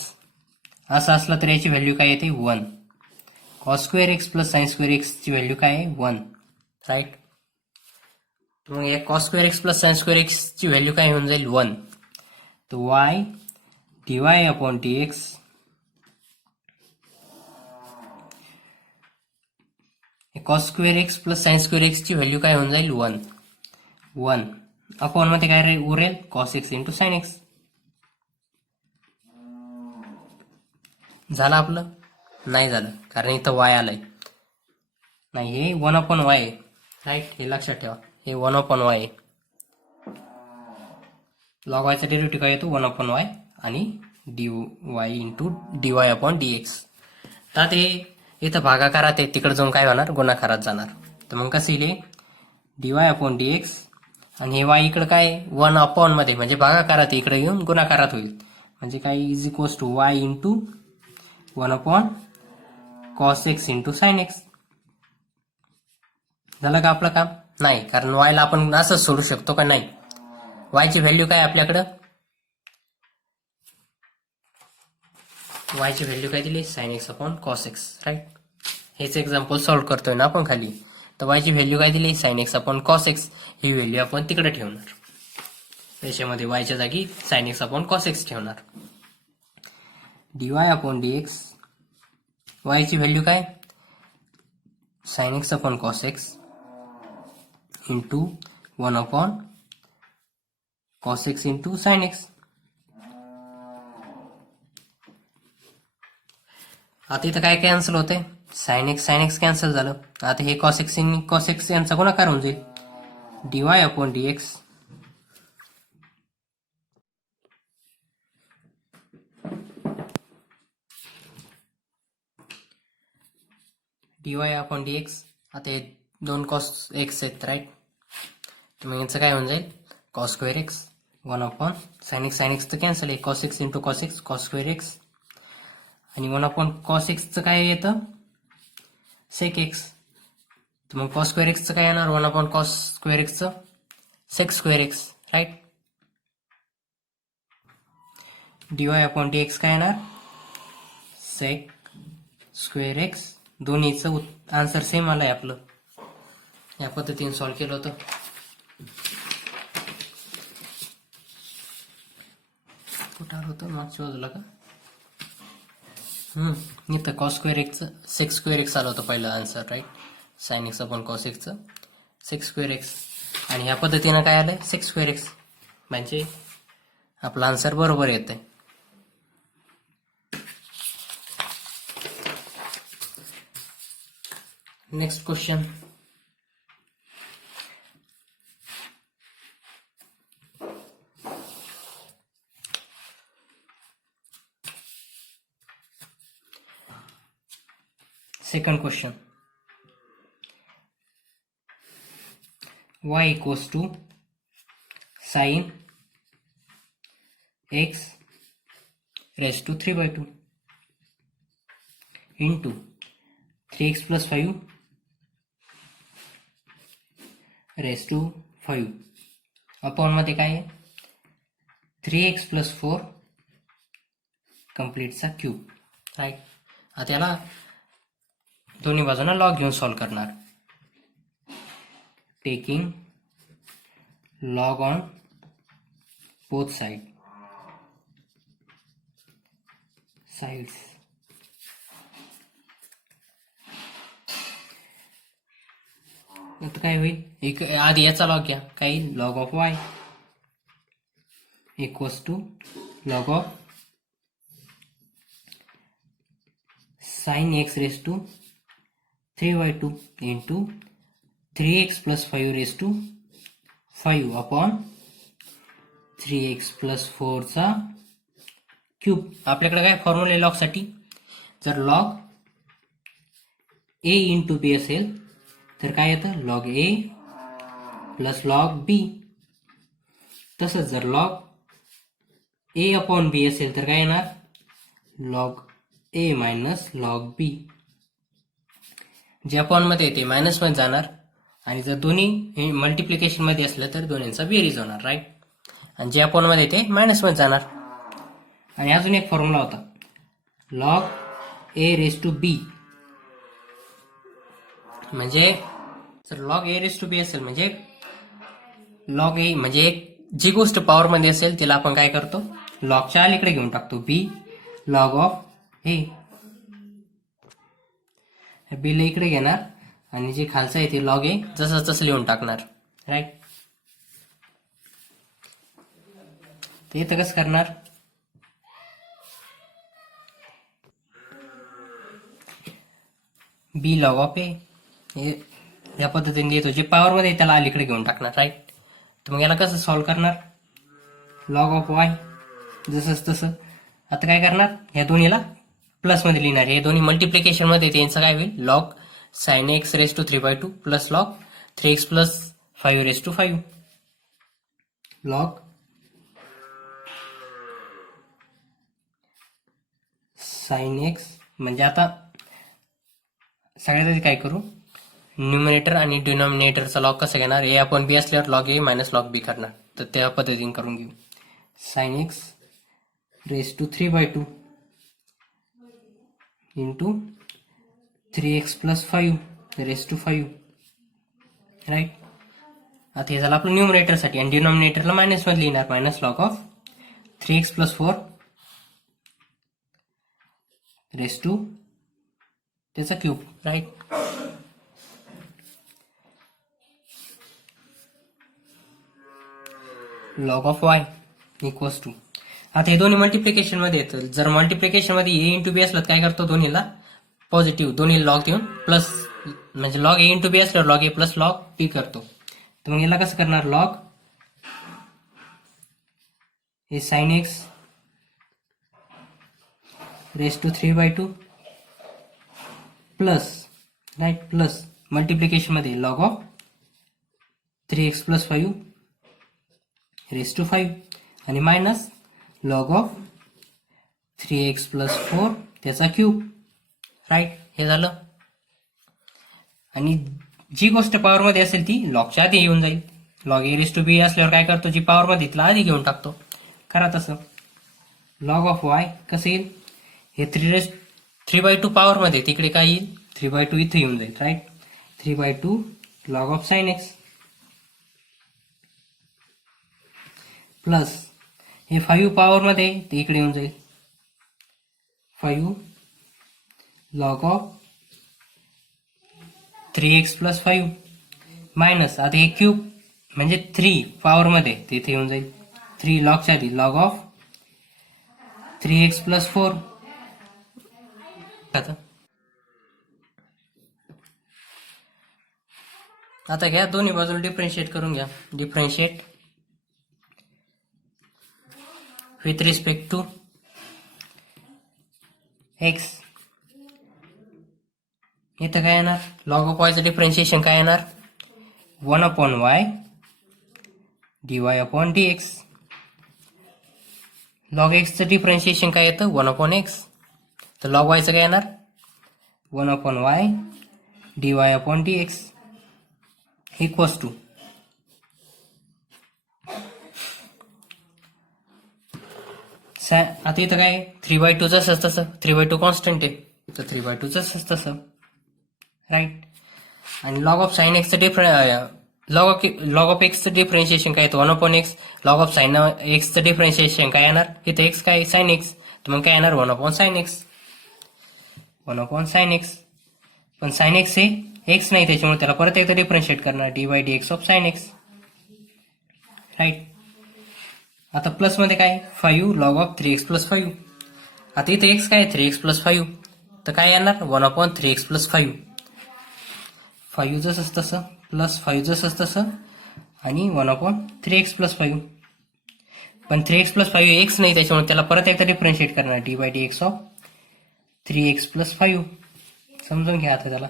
असं असलं तर याची व्हॅल्यू काय येते 1. cos² x plus sin² x ची व्हॅल्यू काय आहे 1. राईट. मग या cos² x plus sin² x ची व्हॅल्यू काय होऊन जाईल 1. तर y dy/dx cos² x plus sin² x ची व्हॅल्यू काय होऊन जाईल 1 अपॉन मध्ये काय उरेल cos x into sin x. झालं आपलं नाही झालं कारण इथं y आलंय. नाही हे 1/y आहे. राईट. हे लक्षात ठेवा हे 1/y आहे. लॉग वायचा डेरिव्हेटिव्ह काय येतो 1/y आणि dy इंटू dy/dx. तर ते इथं भागाकारात आहे तिकडे जाऊन काय होणार गुणाकारात जाणार. तर मग कसं येईल dy/dx आणि हे वाय इकडे काय 1 मध्ये म्हणजे भागाकारात इकडे येऊन गुणाकारात होईल. म्हणजे काय is equals to y into 1 cos x into sine x. झालं का आपलं काम? नाही, कारण वायला आपण असंच सोडू शकतो का? नाही. वायची व्हॅल्यू काय आपल्याकडं? वायची व्हॅल्यू काय दिली? Sine x upon cos x, right. हेच एक्झाम्पल सॉल्व्ह करतोय ना आपण खाली. तर वायची व्हॅल्यू काय दिली? Sine x upon cos x. ही व्हॅल्यू आपण तिकडे ठेवणार. त्याच्यामध्ये वायच्या जागी sine x upon cos x ठेवणार. dy upon dx. वायची व्हॅल्यू काय? Sine x upon cos x into 1 upon cos x into sine x. आता इथं काय कॅन्सल होते? साइन एक्स कॅन्सल झालं. आता हे कॉस एक्स यांचा गुणाकार होऊन जाईल. dy upon dx dy upon dx. आता हे 2 कॉस एक्स आहेत, राईट. तर मग यांचं काय होऊन जाईल? Cos square x 1 upon sine x तर कॅन्सल आहे. Cos x into cos x, cos square x. आणि 1 अपॉन कॉस एक्सचं काय येतं? Sec x. तर मग कॉस स्क्वेअर एक्सचं काय येणार? 1 अपॉन कॉस स्क्वेअर एक्सचं sec square x, right. dy upon dx काय येणार? Sec square x. दोन्हीचं आन्सर सेम आलंय आपलं. या पद्धतीने सॉल्व्ह केलं होतं. कुठं आलं होतं? मागच्या बाजूला का? इथं कॉस स्क्वेअर एक्सचं सेक्स स्क्वेअर एक्स आलं होतं पहिलं answer, right. Sine x upon cos एक्सचं सेक्स स्क्वेअर एक्स. आणि ह्या पद्धतीनं काय आलंय? Sec square x. म्हणजे आपला आन्सर बरोबर येतंय. Next question. Second question. Y equals to sin x raised to 3/2 into 3x plus 5 raised to 5 upon मध्ये काय आहे? 3x plus 4 कम्प्लीटचा cube, right. आता याला दोन्ही बाजूंना लॉग घेऊन सॉल्व्ह करणार. Taking log on both sides. आता काय होईल? एक आधी याचा लॉग घ्या. काही log of y equals to log of sine x raise to 3/2 into 3x plus 5 raised to 5 upon 3x plus 4 चा क्यूब. आपल्याकडे काय फॉर्म्युला लॉग साठी? जर लॉग a इंटू बी असेल तर काय येतं? Log a plus log b. तसंच जर लॉग a अपॉन b असेल तर काय येणार? Log a minus log b. जे अपॉन मध्ये येते मायनस मध्ये जाणार. आणि जर दोन्ही मल्टिप्लिकेशन मध्ये असलं तर दोन्हींचा बेरीज होणार, राईट. आणि जे अपॉन मध्ये येते मायनस मध्ये जाणार. आणि अजून एक फॉर्म्युला होता, log a raise to be. म्हणजे जर log a raise to be असेल म्हणजे लॉग ए म्हणजे जी गोष्ट पॉवर मध्ये असेल तिला आपण काय करतो? लॉगच्या अलीकडे घेऊन टाकतो. बी लॉग ऑफ ए. बीला इकडे घेणार आणि जे खालचं आहे ते लॉग ए जसं तसं लिहून टाकणार, राईट. ते इथं कसं करणार? बी लॉग ऑफ ए या पद्धतीने येतो. जे पॉवर मध्ये त्याला अलीकडे घेऊन टाकणार, राईट. तर मग याला कसं सॉल्व्ह करणार? लॉग ऑफ वाय जसंच तसं. आता काय करणार? ह्या दोन्हीला प्लस मध्ये लिहिणार. हे दोन्ही मल्टिप्लिकेशन मध्ये त्यांचं काय होईल? Log sine x raise to 3/2 plus log 3x plus 5 raised to 5. Log sine x. म्हणजे आता सगळ्यात आधी काय करू, न्यूमरेटर आणि डिनॉमिनेटरचा लॉग कसं घेणार, ए आपण बी असल्यावर लॉग ए मायनस लॉग बी करणार. तर त्या पद्धतीने करून घेऊ. Sine x raise to 3/2 into 3x plus 5 raise to 5. Right. आता हे झालं आपलं न्यूमरेटरसाठी. आणि डिनॉमिनेटरला मायनस मध्ये लिहिणार, minus log of 3x plus 4 raise to त्याचा cube. Right. Log of y equals to. आता हे दोन्ही मल्टिप्लिकेशन मध्ये येतं. जर मल्टिप्लिकेशन मध्ये ए इंटू बी असलं काय करतो, दोन्हीला पॉझिटिव्ह, दोन्ही लॉग देऊन प्लस, म्हणजे लॉग ए इंटू बी असल्यावर log a plus log b करतो. तर मग याला कसं करणार, लॉग हे sine x raise to 3/2 plus, right, plus multiplication मध्ये log of 3x plus 5 raise to 5 आणि minus log of 3x plus 4 त्याचा क्यूब. राईट. हे झालं. आणि जी गोष्ट पॉवर मध्ये असेल ती लॉगच्या आधी येऊन जाईल. Log a raise to be असल्यावर काय करतो, जी पॉवर मध्ये तिला आधी घेऊन टाकतो. करा तसं. लॉग ऑफ वाय कसं येईल, हे 3/2 पॉवर मध्ये, तिकडे काय येईल 3/2 इथे येऊन जाईल. Right. 3/2 log of sine x plus हे 5 पॉवर मध्ये ते इकडे येऊन जाईल, 5 log of 3x plus 5 minus, आता हे क्यूब म्हणजे 3 पॉवर मध्ये तिथे येऊन जाईल, 3 लॉगच्या आधी लॉग ऑफ 3x प्लस 4. आता घ्या दोन्ही बाजूला डिफरन्शिएट करून घ्या. Differentiate with respect to x. इथं काय येणार, लॉग ऑफ वायचं डिफरन्शिएशन काय येणार, 1/y dy upon dx. Log एक्सचं डिफरन्शिएशन काय येतं, 1/x. तर लॉग वायचं काय येणार, 1/y dy upon dx equals to, आता इथं काय 3/2 जसं तसं, 3/2 कॉन्स्टंट आहे, तर 3/2 जसं तसं. राईट. आणि लॉग ऑफ साइन एक्सचं लॉग ऑफ एक्सचं डिफरन्शिएशन काय येतं, 1/x. लॉग ऑफ साइन एक्सचं डिफरन्शिएशन काय येणार, इथं एक्स काय साइन एक्स, तर मग काय येणार 1/sin x. 1/sin x. पण साइन एक्स हे एक्स नाही, त्याच्यामुळे त्याला परत एकदा डिफरन्शिएट करणार, dy/dx of sine x. Right. आता प्लस मध्ये काय 5 लॉग ऑफ 3x प्लस 5. आता इथे एक्स काय 3x प्लस 5, तर काय येणार 1/3x प्लस 5. 5 जसंच तसं प्लस 5 जसंच तसं आणि 1/3x प्लस 5. पण 3x प्लस 5 एक्स नाही, त्याच्यामुळे त्याला परत एकदा डिफरन्शिएट करणार, dy/dx ऑफ 3x प्लस 5. समजून घ्या आता त्याला.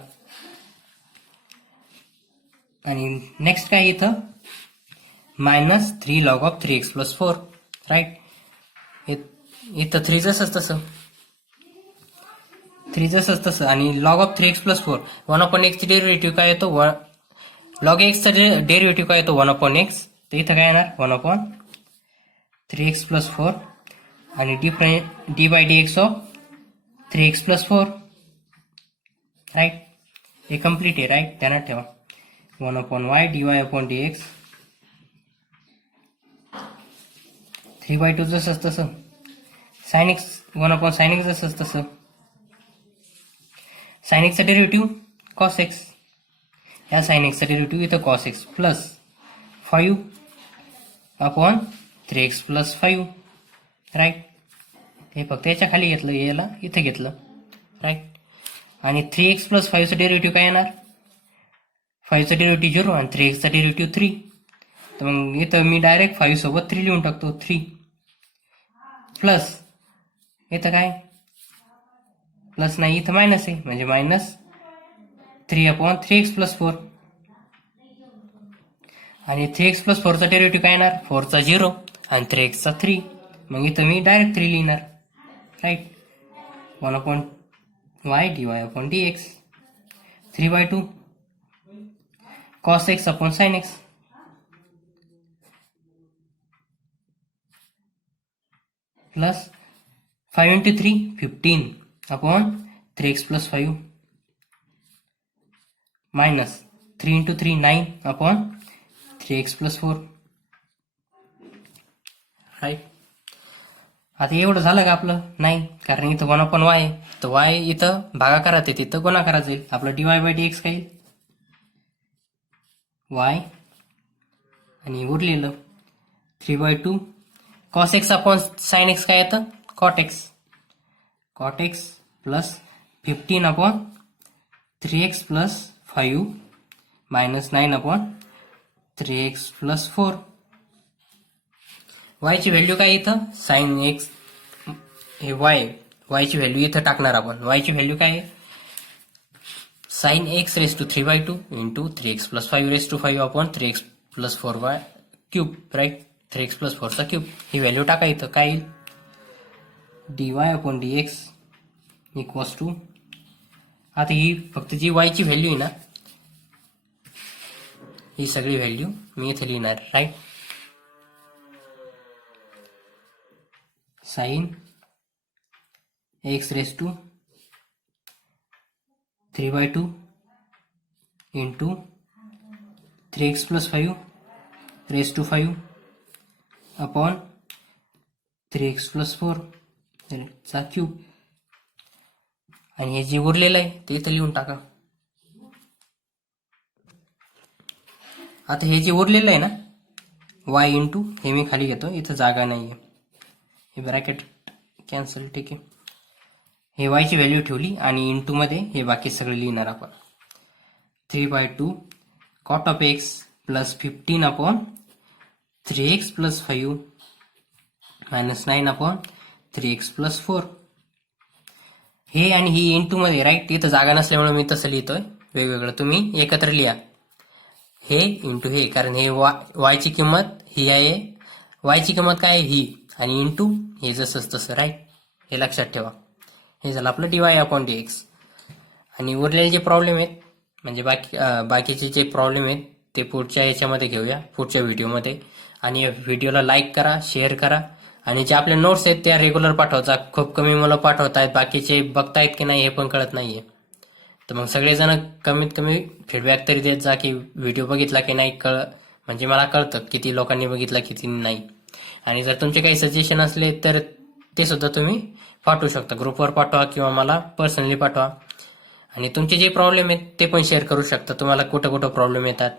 आणि नेक्स्ट काय इथं minus 3 log of 3x plus 4. Right. इथं 3 जसंच तसं, 3 जसंच तसं आणि log of 3x plus 4. 1/x चे डेरिव्हेटिव्ह काय येतो, लॉग एक्सचा डेरिव्हेटिव्ह काय येतो 1/x. तर इथं काय येणार 1/3x प्लस 4 आणि dy/dx of 3x plus 4. Right. हे कम्प्लीट आहे. राईट. ध्यानात ठेवा. 1/y dy अपॉन dx 3/2 जसंच तसं, साइन एक्स 1/sin x जसंच तसं, साइन एक्सचा डेरिव्हेटिव्ह कॉस एक्स, या साइन एक्सचा डेरिव्हेटिव्ह इथं cos x plus 5/3x plus 5. Right. हे फक्त याच्या खाली घेतलं, याला इथं घेतलं. राईट. आणि 3x प्लस 5चं डेरिव्हेटिव्ह काय येणार, 5चं डेरिव्हेटिव्ह 0 आणि 3x चा डेरिव्हेटिव्ह 3. तर मग इथं मी डायरेक्ट 5 सोबत 3 लिहून टाकतो, 3 प्लस इथं काय प्लस नाही, इथं मायनस आहे, म्हणजे मायनस 3/3x प्लस 4. आणि 3x प्लस 4चा डेरिव्हेटिव्ह काय येणार, 4चा 0 आणि 3x चा 3. मग इथं मी डायरेक्ट 3 लिहिणार, right. 1/y dy/dx 3/2 cos x upon sin x प्लस 5 into 3 15 upon 3x plus 5 minus 3 into 3 9 upon 3x plus 4, right. आता एवढं झालं का आपलं, नाही, कारण इथं 1/y आहे, तर y इथं भागाकारात आहे, तिथं गुणाकारात जाईल. आपलं dy/dx काय येईल, y आणि उरलेलं 3/2 cos x upon sin x काय येतं, cot x plus 15 upon 3x plus 5 minus 9 upon 3x plus 4. y ची व्हॅल्यू काय इथं, साइन x, हे y ची व्हॅल्यू इथं टाकणार आपण. y ची व्हॅल्यू काय आहे, sine x raise to 3/2 into 3x plus 5 raise to 5 upon 3x plus 4 cube, right. 3x plus 4 चा क्यूब, ही व्हॅल्यू टाका इथं, काय येईल, dy/dx इक्वल्स टू, आता ही फक्त जी y ची व्हॅल्यू आहे ना, ही सगळी व्हॅल्यू मी इथे लिहिणार, right. Sine x raise to 3/2 into 3x plus 5 raise to 5 upon 3x plus 4 चा क्यूब. आणि हे जे उरलेलं आहे ते इथं लिहून टाका. आता हे जे उरलेलं आहे ना, y इंटू, हे मी खाली घेतो, इथं जागा नाही आहे, हे ब्रॅकेट कॅन्सल, ठीक आहे. हे y ची व्हॅल्यू ठेवली आणि इंटू मध्ये हे बाकी सगळे लिहिणार आपण. 3/2 cot of x plus 15 upon 3x plus 5 minus 9 upon 3x plus 4. हे आणि ही इंटू मध्ये, राईट, इथं जागा नसल्यामुळे मी तसं लिहितोय वेगवेगळं, तुम्ही एकत्र लिहा. हे इंटू हे, कारण हे y ची किंमत ही आहे, y ची किंमत काय आहे ही, आणि इंटू हे जसंच तसं, राईट. हे लक्षात ठेवा. हे झालं आपलं dy/dx. आणि उरलेले जे प्रॉब्लेम आहेत, म्हणजे बाकीचे जे प्रॉब्लेम आहेत ते पुढच्या याच्यामध्ये घेऊया, पुढच्या व्हिडिओमध्ये. आणि व्हिडिओला लाईक करा, शेअर करा, आणि जे आपल्या नोट्स आहेत त्या रेग्युलर पाठवता. खूप कमी मुलं पाठवत आहेत, बाकीचे बघतायत की नाही हे पण कळत नाहीये. तर मग सगळेजण कमीत कमी फीडबॅक तरी देत जा की व्हिडिओ बघितला की नाही, म्हणजे मला कळतं किती लोकांनी बघितला किती नाही. आणि जर तुमचे काही सजेशन असले तर ते सुद्धा तुम्ही पाठवू शकता, ग्रुपवर पाठवा किंवा मला पर्सनली पाठवा. आणि तुमचे जे प्रॉब्लेम आहेत ते पण शेअर करू शकता, तुम्हाला कुठं कुठं प्रॉब्लेम येतात.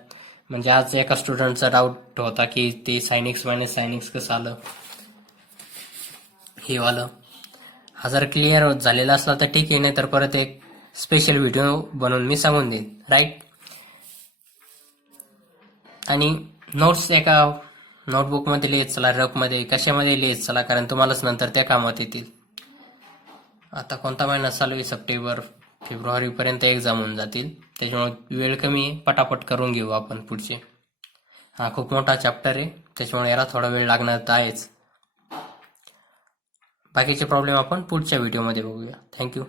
म्हणजे आज एका स्टुडंटचा डाऊट होता की ते sign x minus sine x कसं आलं, हे वालं. हा जर क्लिअर झालेला असला तर ठीक आहे, नाही तर परत एक स्पेशल व्हिडिओ बनवून मी सांगून देईन, राईट. आणि नोट्स एका नोटबुकमध्ये लिहित चला, रफमध्ये, कशामध्ये लिहित चला, कारण तुम्हालाच नंतर त्या कामात येतील. आता कोणता महिना चालू आहे, सप्टेंबर फेब्रुवारीपर्यंत एक्झाम होऊन जातील, त्याच्यामुळे वेळ कमी आहे, पटापट करून घेऊ आपण पुढचे. हा खूप मोठा चॅप्टर आहे, त्याच्यामुळे याला थोडा वेळ लागणार तर आहेच. बाकीचे प्रॉब्लेम आपण पुढच्या व्हिडिओमध्ये बघूया. थँक्यू.